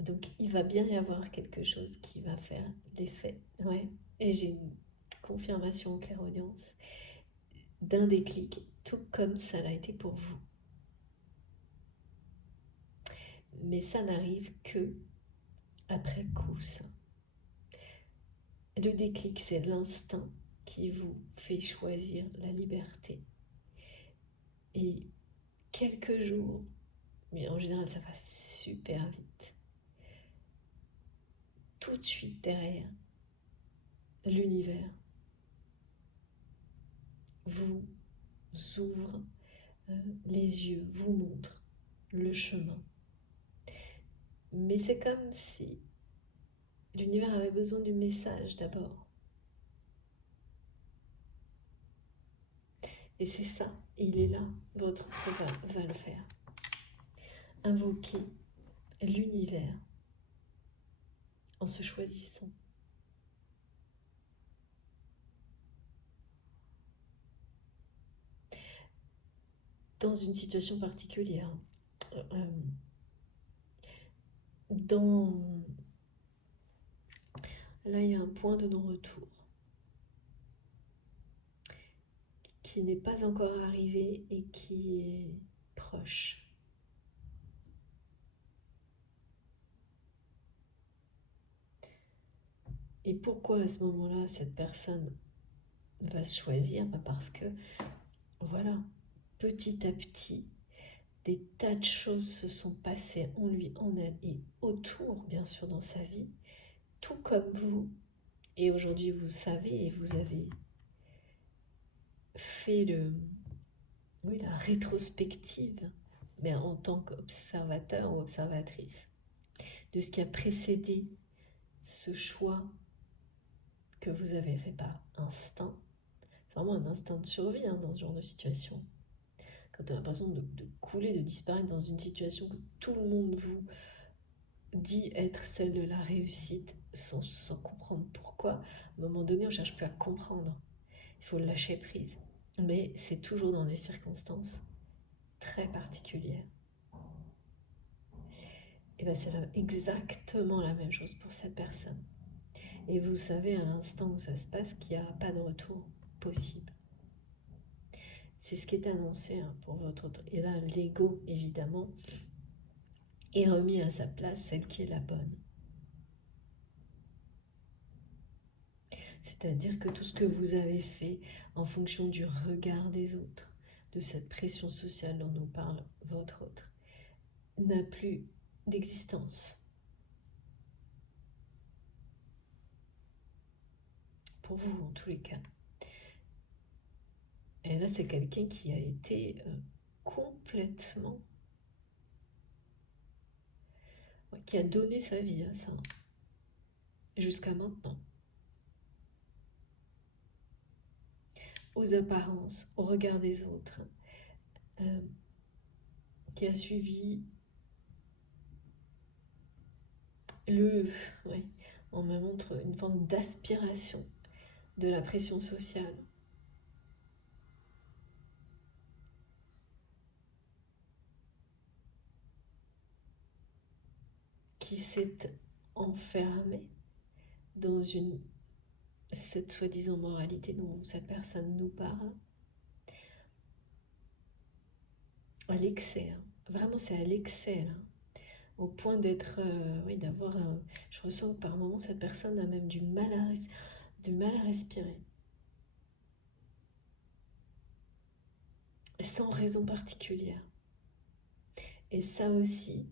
donc il va bien y avoir quelque chose qui va faire l'effet. Ouais. Et j'ai une confirmation en clairaudience d'un déclic, tout comme ça l'a été pour vous. Mais ça n'arrive que après coup, ça. Le déclic, c'est l'instinct qui vous fait choisir la liberté. Et quelques jours, mais en général ça va super vite, tout de suite derrière, l'univers vous ouvre les yeux, vous montre le chemin. Mais c'est comme si l'univers avait besoin du message d'abord. Et c'est ça, il est là, votre autre va le faire. Invoquer l'univers en se choisissant. Dans une situation particulière. Dans... Là, il y a un point de non-retour qui n'est pas encore arrivé et qui est proche. Et pourquoi à ce moment-là, cette personne va se choisir? Parce que, voilà, petit à petit, des tas de choses se sont passées en lui, en elle et autour, bien sûr, dans sa vie, tout comme vous. Et aujourd'hui, vous savez et vous avez fait la rétrospective, mais en tant qu'observateur ou observatrice, de ce qui a précédé ce choix que vous avez fait par instinct. C'est vraiment un instinct de survie dans ce genre de situation. Quand on a l'impression de couler, de disparaître dans une situation que tout le monde vous dit être celle de la réussite, sans comprendre pourquoi, à un moment donné, on ne cherche plus à comprendre. Il faut lâcher prise. Mais c'est toujours dans des circonstances très particulières. Et bien c'est exactement la même chose pour cette personne. Et vous savez à l'instant où ça se passe qu'il n'y a pas de retour possible. C'est ce qui est annoncé pour votre autre. Et là, l'ego, évidemment, est remis à sa place, celle qui est la bonne. C'est-à-dire que tout ce que vous avez fait en fonction du regard des autres, de cette pression sociale dont nous parle votre autre, n'a plus d'existence. Pour vous, en tous les cas. Et là, c'est quelqu'un qui a été complètement... qui a donné sa vie à ça, jusqu'à maintenant. Aux apparences, au regard des autres, qui a suivi on me montre une forme d'aspiration de la pression sociale. Qui s'est enfermé dans cette soi-disant moralité dont cette personne nous parle, à l'excès. Vraiment, c'est à l'excès, là. Au point d'être, d'avoir je ressens que par moments, cette personne a même du mal à respirer. Sans raison particulière. Et ça aussi,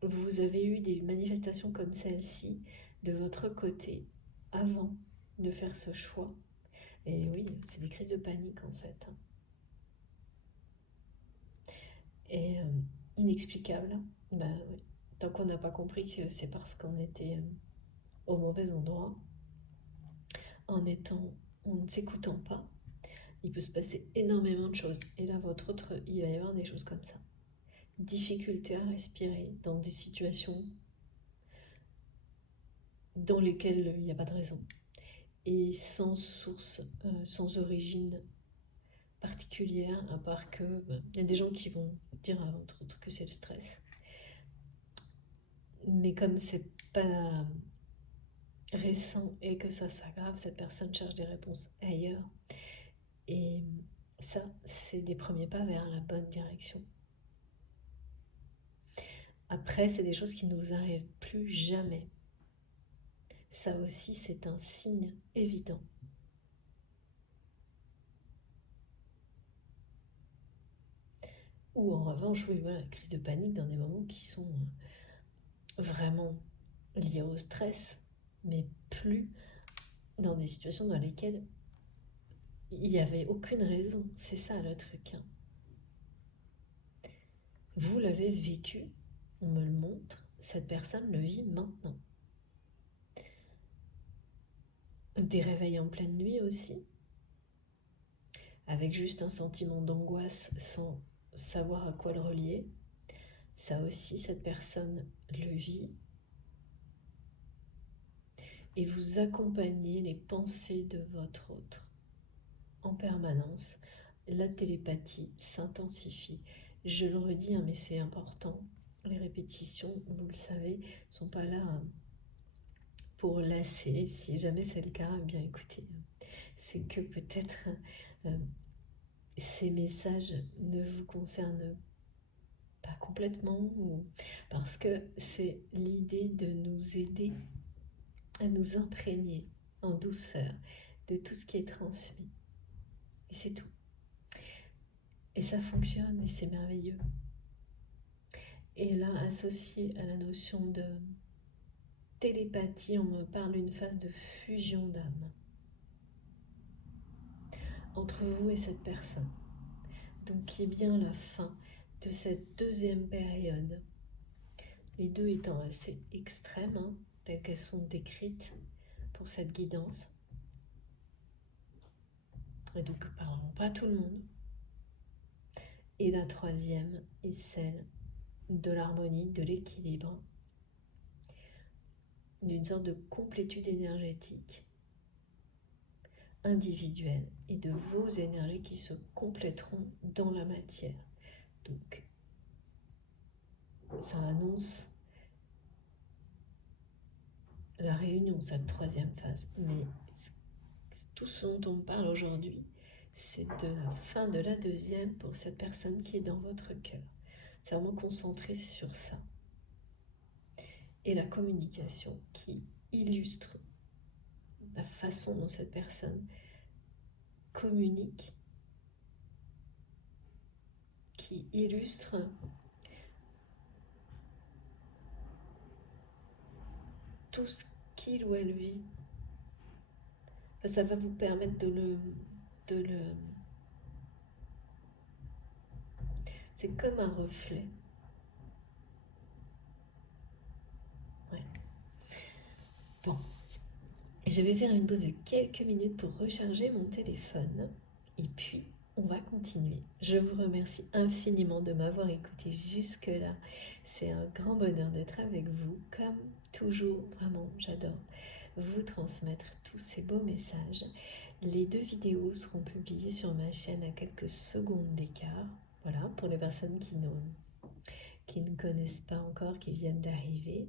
vous avez eu des manifestations comme celle-ci de votre côté avant de faire ce choix. Et oui, c'est des crises de panique en fait. Et inexplicable. Bah, ouais. Tant qu'on n'a pas compris que c'est parce qu'on était au mauvais endroit, en ne s'écoutant pas, il peut se passer énormément de choses. Et là, il va y avoir des choses comme ça. Difficulté à respirer dans des situations dans lesquels il n'y a pas de raison et sans source, sans origine particulière, à part que il y a des gens qui vont dire entre autres que c'est le stress. Mais comme c'est pas récent et que ça s'aggrave, cette personne cherche des réponses ailleurs. Et ça, c'est des premiers pas vers la bonne direction. Après, c'est des choses qui ne vous arrivent plus jamais. Ça aussi, c'est un signe évident. Ou en revanche, oui, voilà, crise de panique dans des moments qui sont vraiment liés au stress, mais plus dans des situations dans lesquelles il n'y avait aucune raison. C'est ça le truc. Hein. Vous l'avez vécu, on me le montre, cette personne le vit maintenant. Des réveils en pleine nuit aussi, avec juste un sentiment d'angoisse sans savoir à quoi le relier. Ça aussi, cette personne le vit. Et vous accompagnez les pensées de votre autre en permanence. La télépathie s'intensifie. Je le redis, hein, mais c'est important. Les répétitions, vous le savez, ne sont pas là pour lasser. Si jamais c'est le cas, eh bien écoutez, c'est que peut-être ces messages ne vous concernent pas complètement, ou parce que c'est l'idée de nous aider à nous imprégner en douceur de tout ce qui est transmis. Et c'est tout. Et ça fonctionne et c'est merveilleux. Et là, associé à la notion de télépathie, on me parle d'une phase de fusion d'âme entre vous et cette personne. Donc qui est bien la fin de cette deuxième période. Les deux étant assez extrêmes, hein, telles qu'elles sont décrites pour cette guidance. Et donc, parlons pas à tout le monde. Et la troisième est celle de l'harmonie, de l'équilibre, d'une sorte de complétude énergétique individuelle et de vos énergies qui se compléteront dans la matière. Donc, ça annonce la réunion, cette troisième phase. Mais tout ce dont on parle aujourd'hui, c'est de la fin de la deuxième pour cette personne qui est dans votre cœur. C'est vraiment concentré sur ça. Et la communication qui illustre la façon dont cette personne communique, qui illustre tout ce qu'il ou elle vit. Enfin, ça va vous permettre de le... C'est comme un reflet. Ouais. Bon. Je vais faire une pause de quelques minutes pour recharger mon téléphone. Et puis, on va continuer. Je vous remercie infiniment de m'avoir écouté jusque-là. C'est un grand bonheur d'être avec vous. Comme toujours, vraiment, j'adore vous transmettre tous ces beaux messages. Les 2 vidéos seront publiées sur ma chaîne à quelques secondes d'écart. Voilà, pour les personnes qui ne connaissent pas encore, qui viennent d'arriver.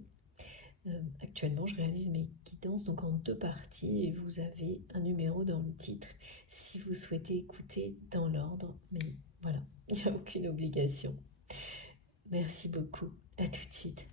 Actuellement, je réalise mes guidances donc en 2 parties et vous avez un numéro dans le titre si vous souhaitez écouter dans l'ordre. Mais voilà, il n'y a aucune obligation. Merci beaucoup. À tout de suite.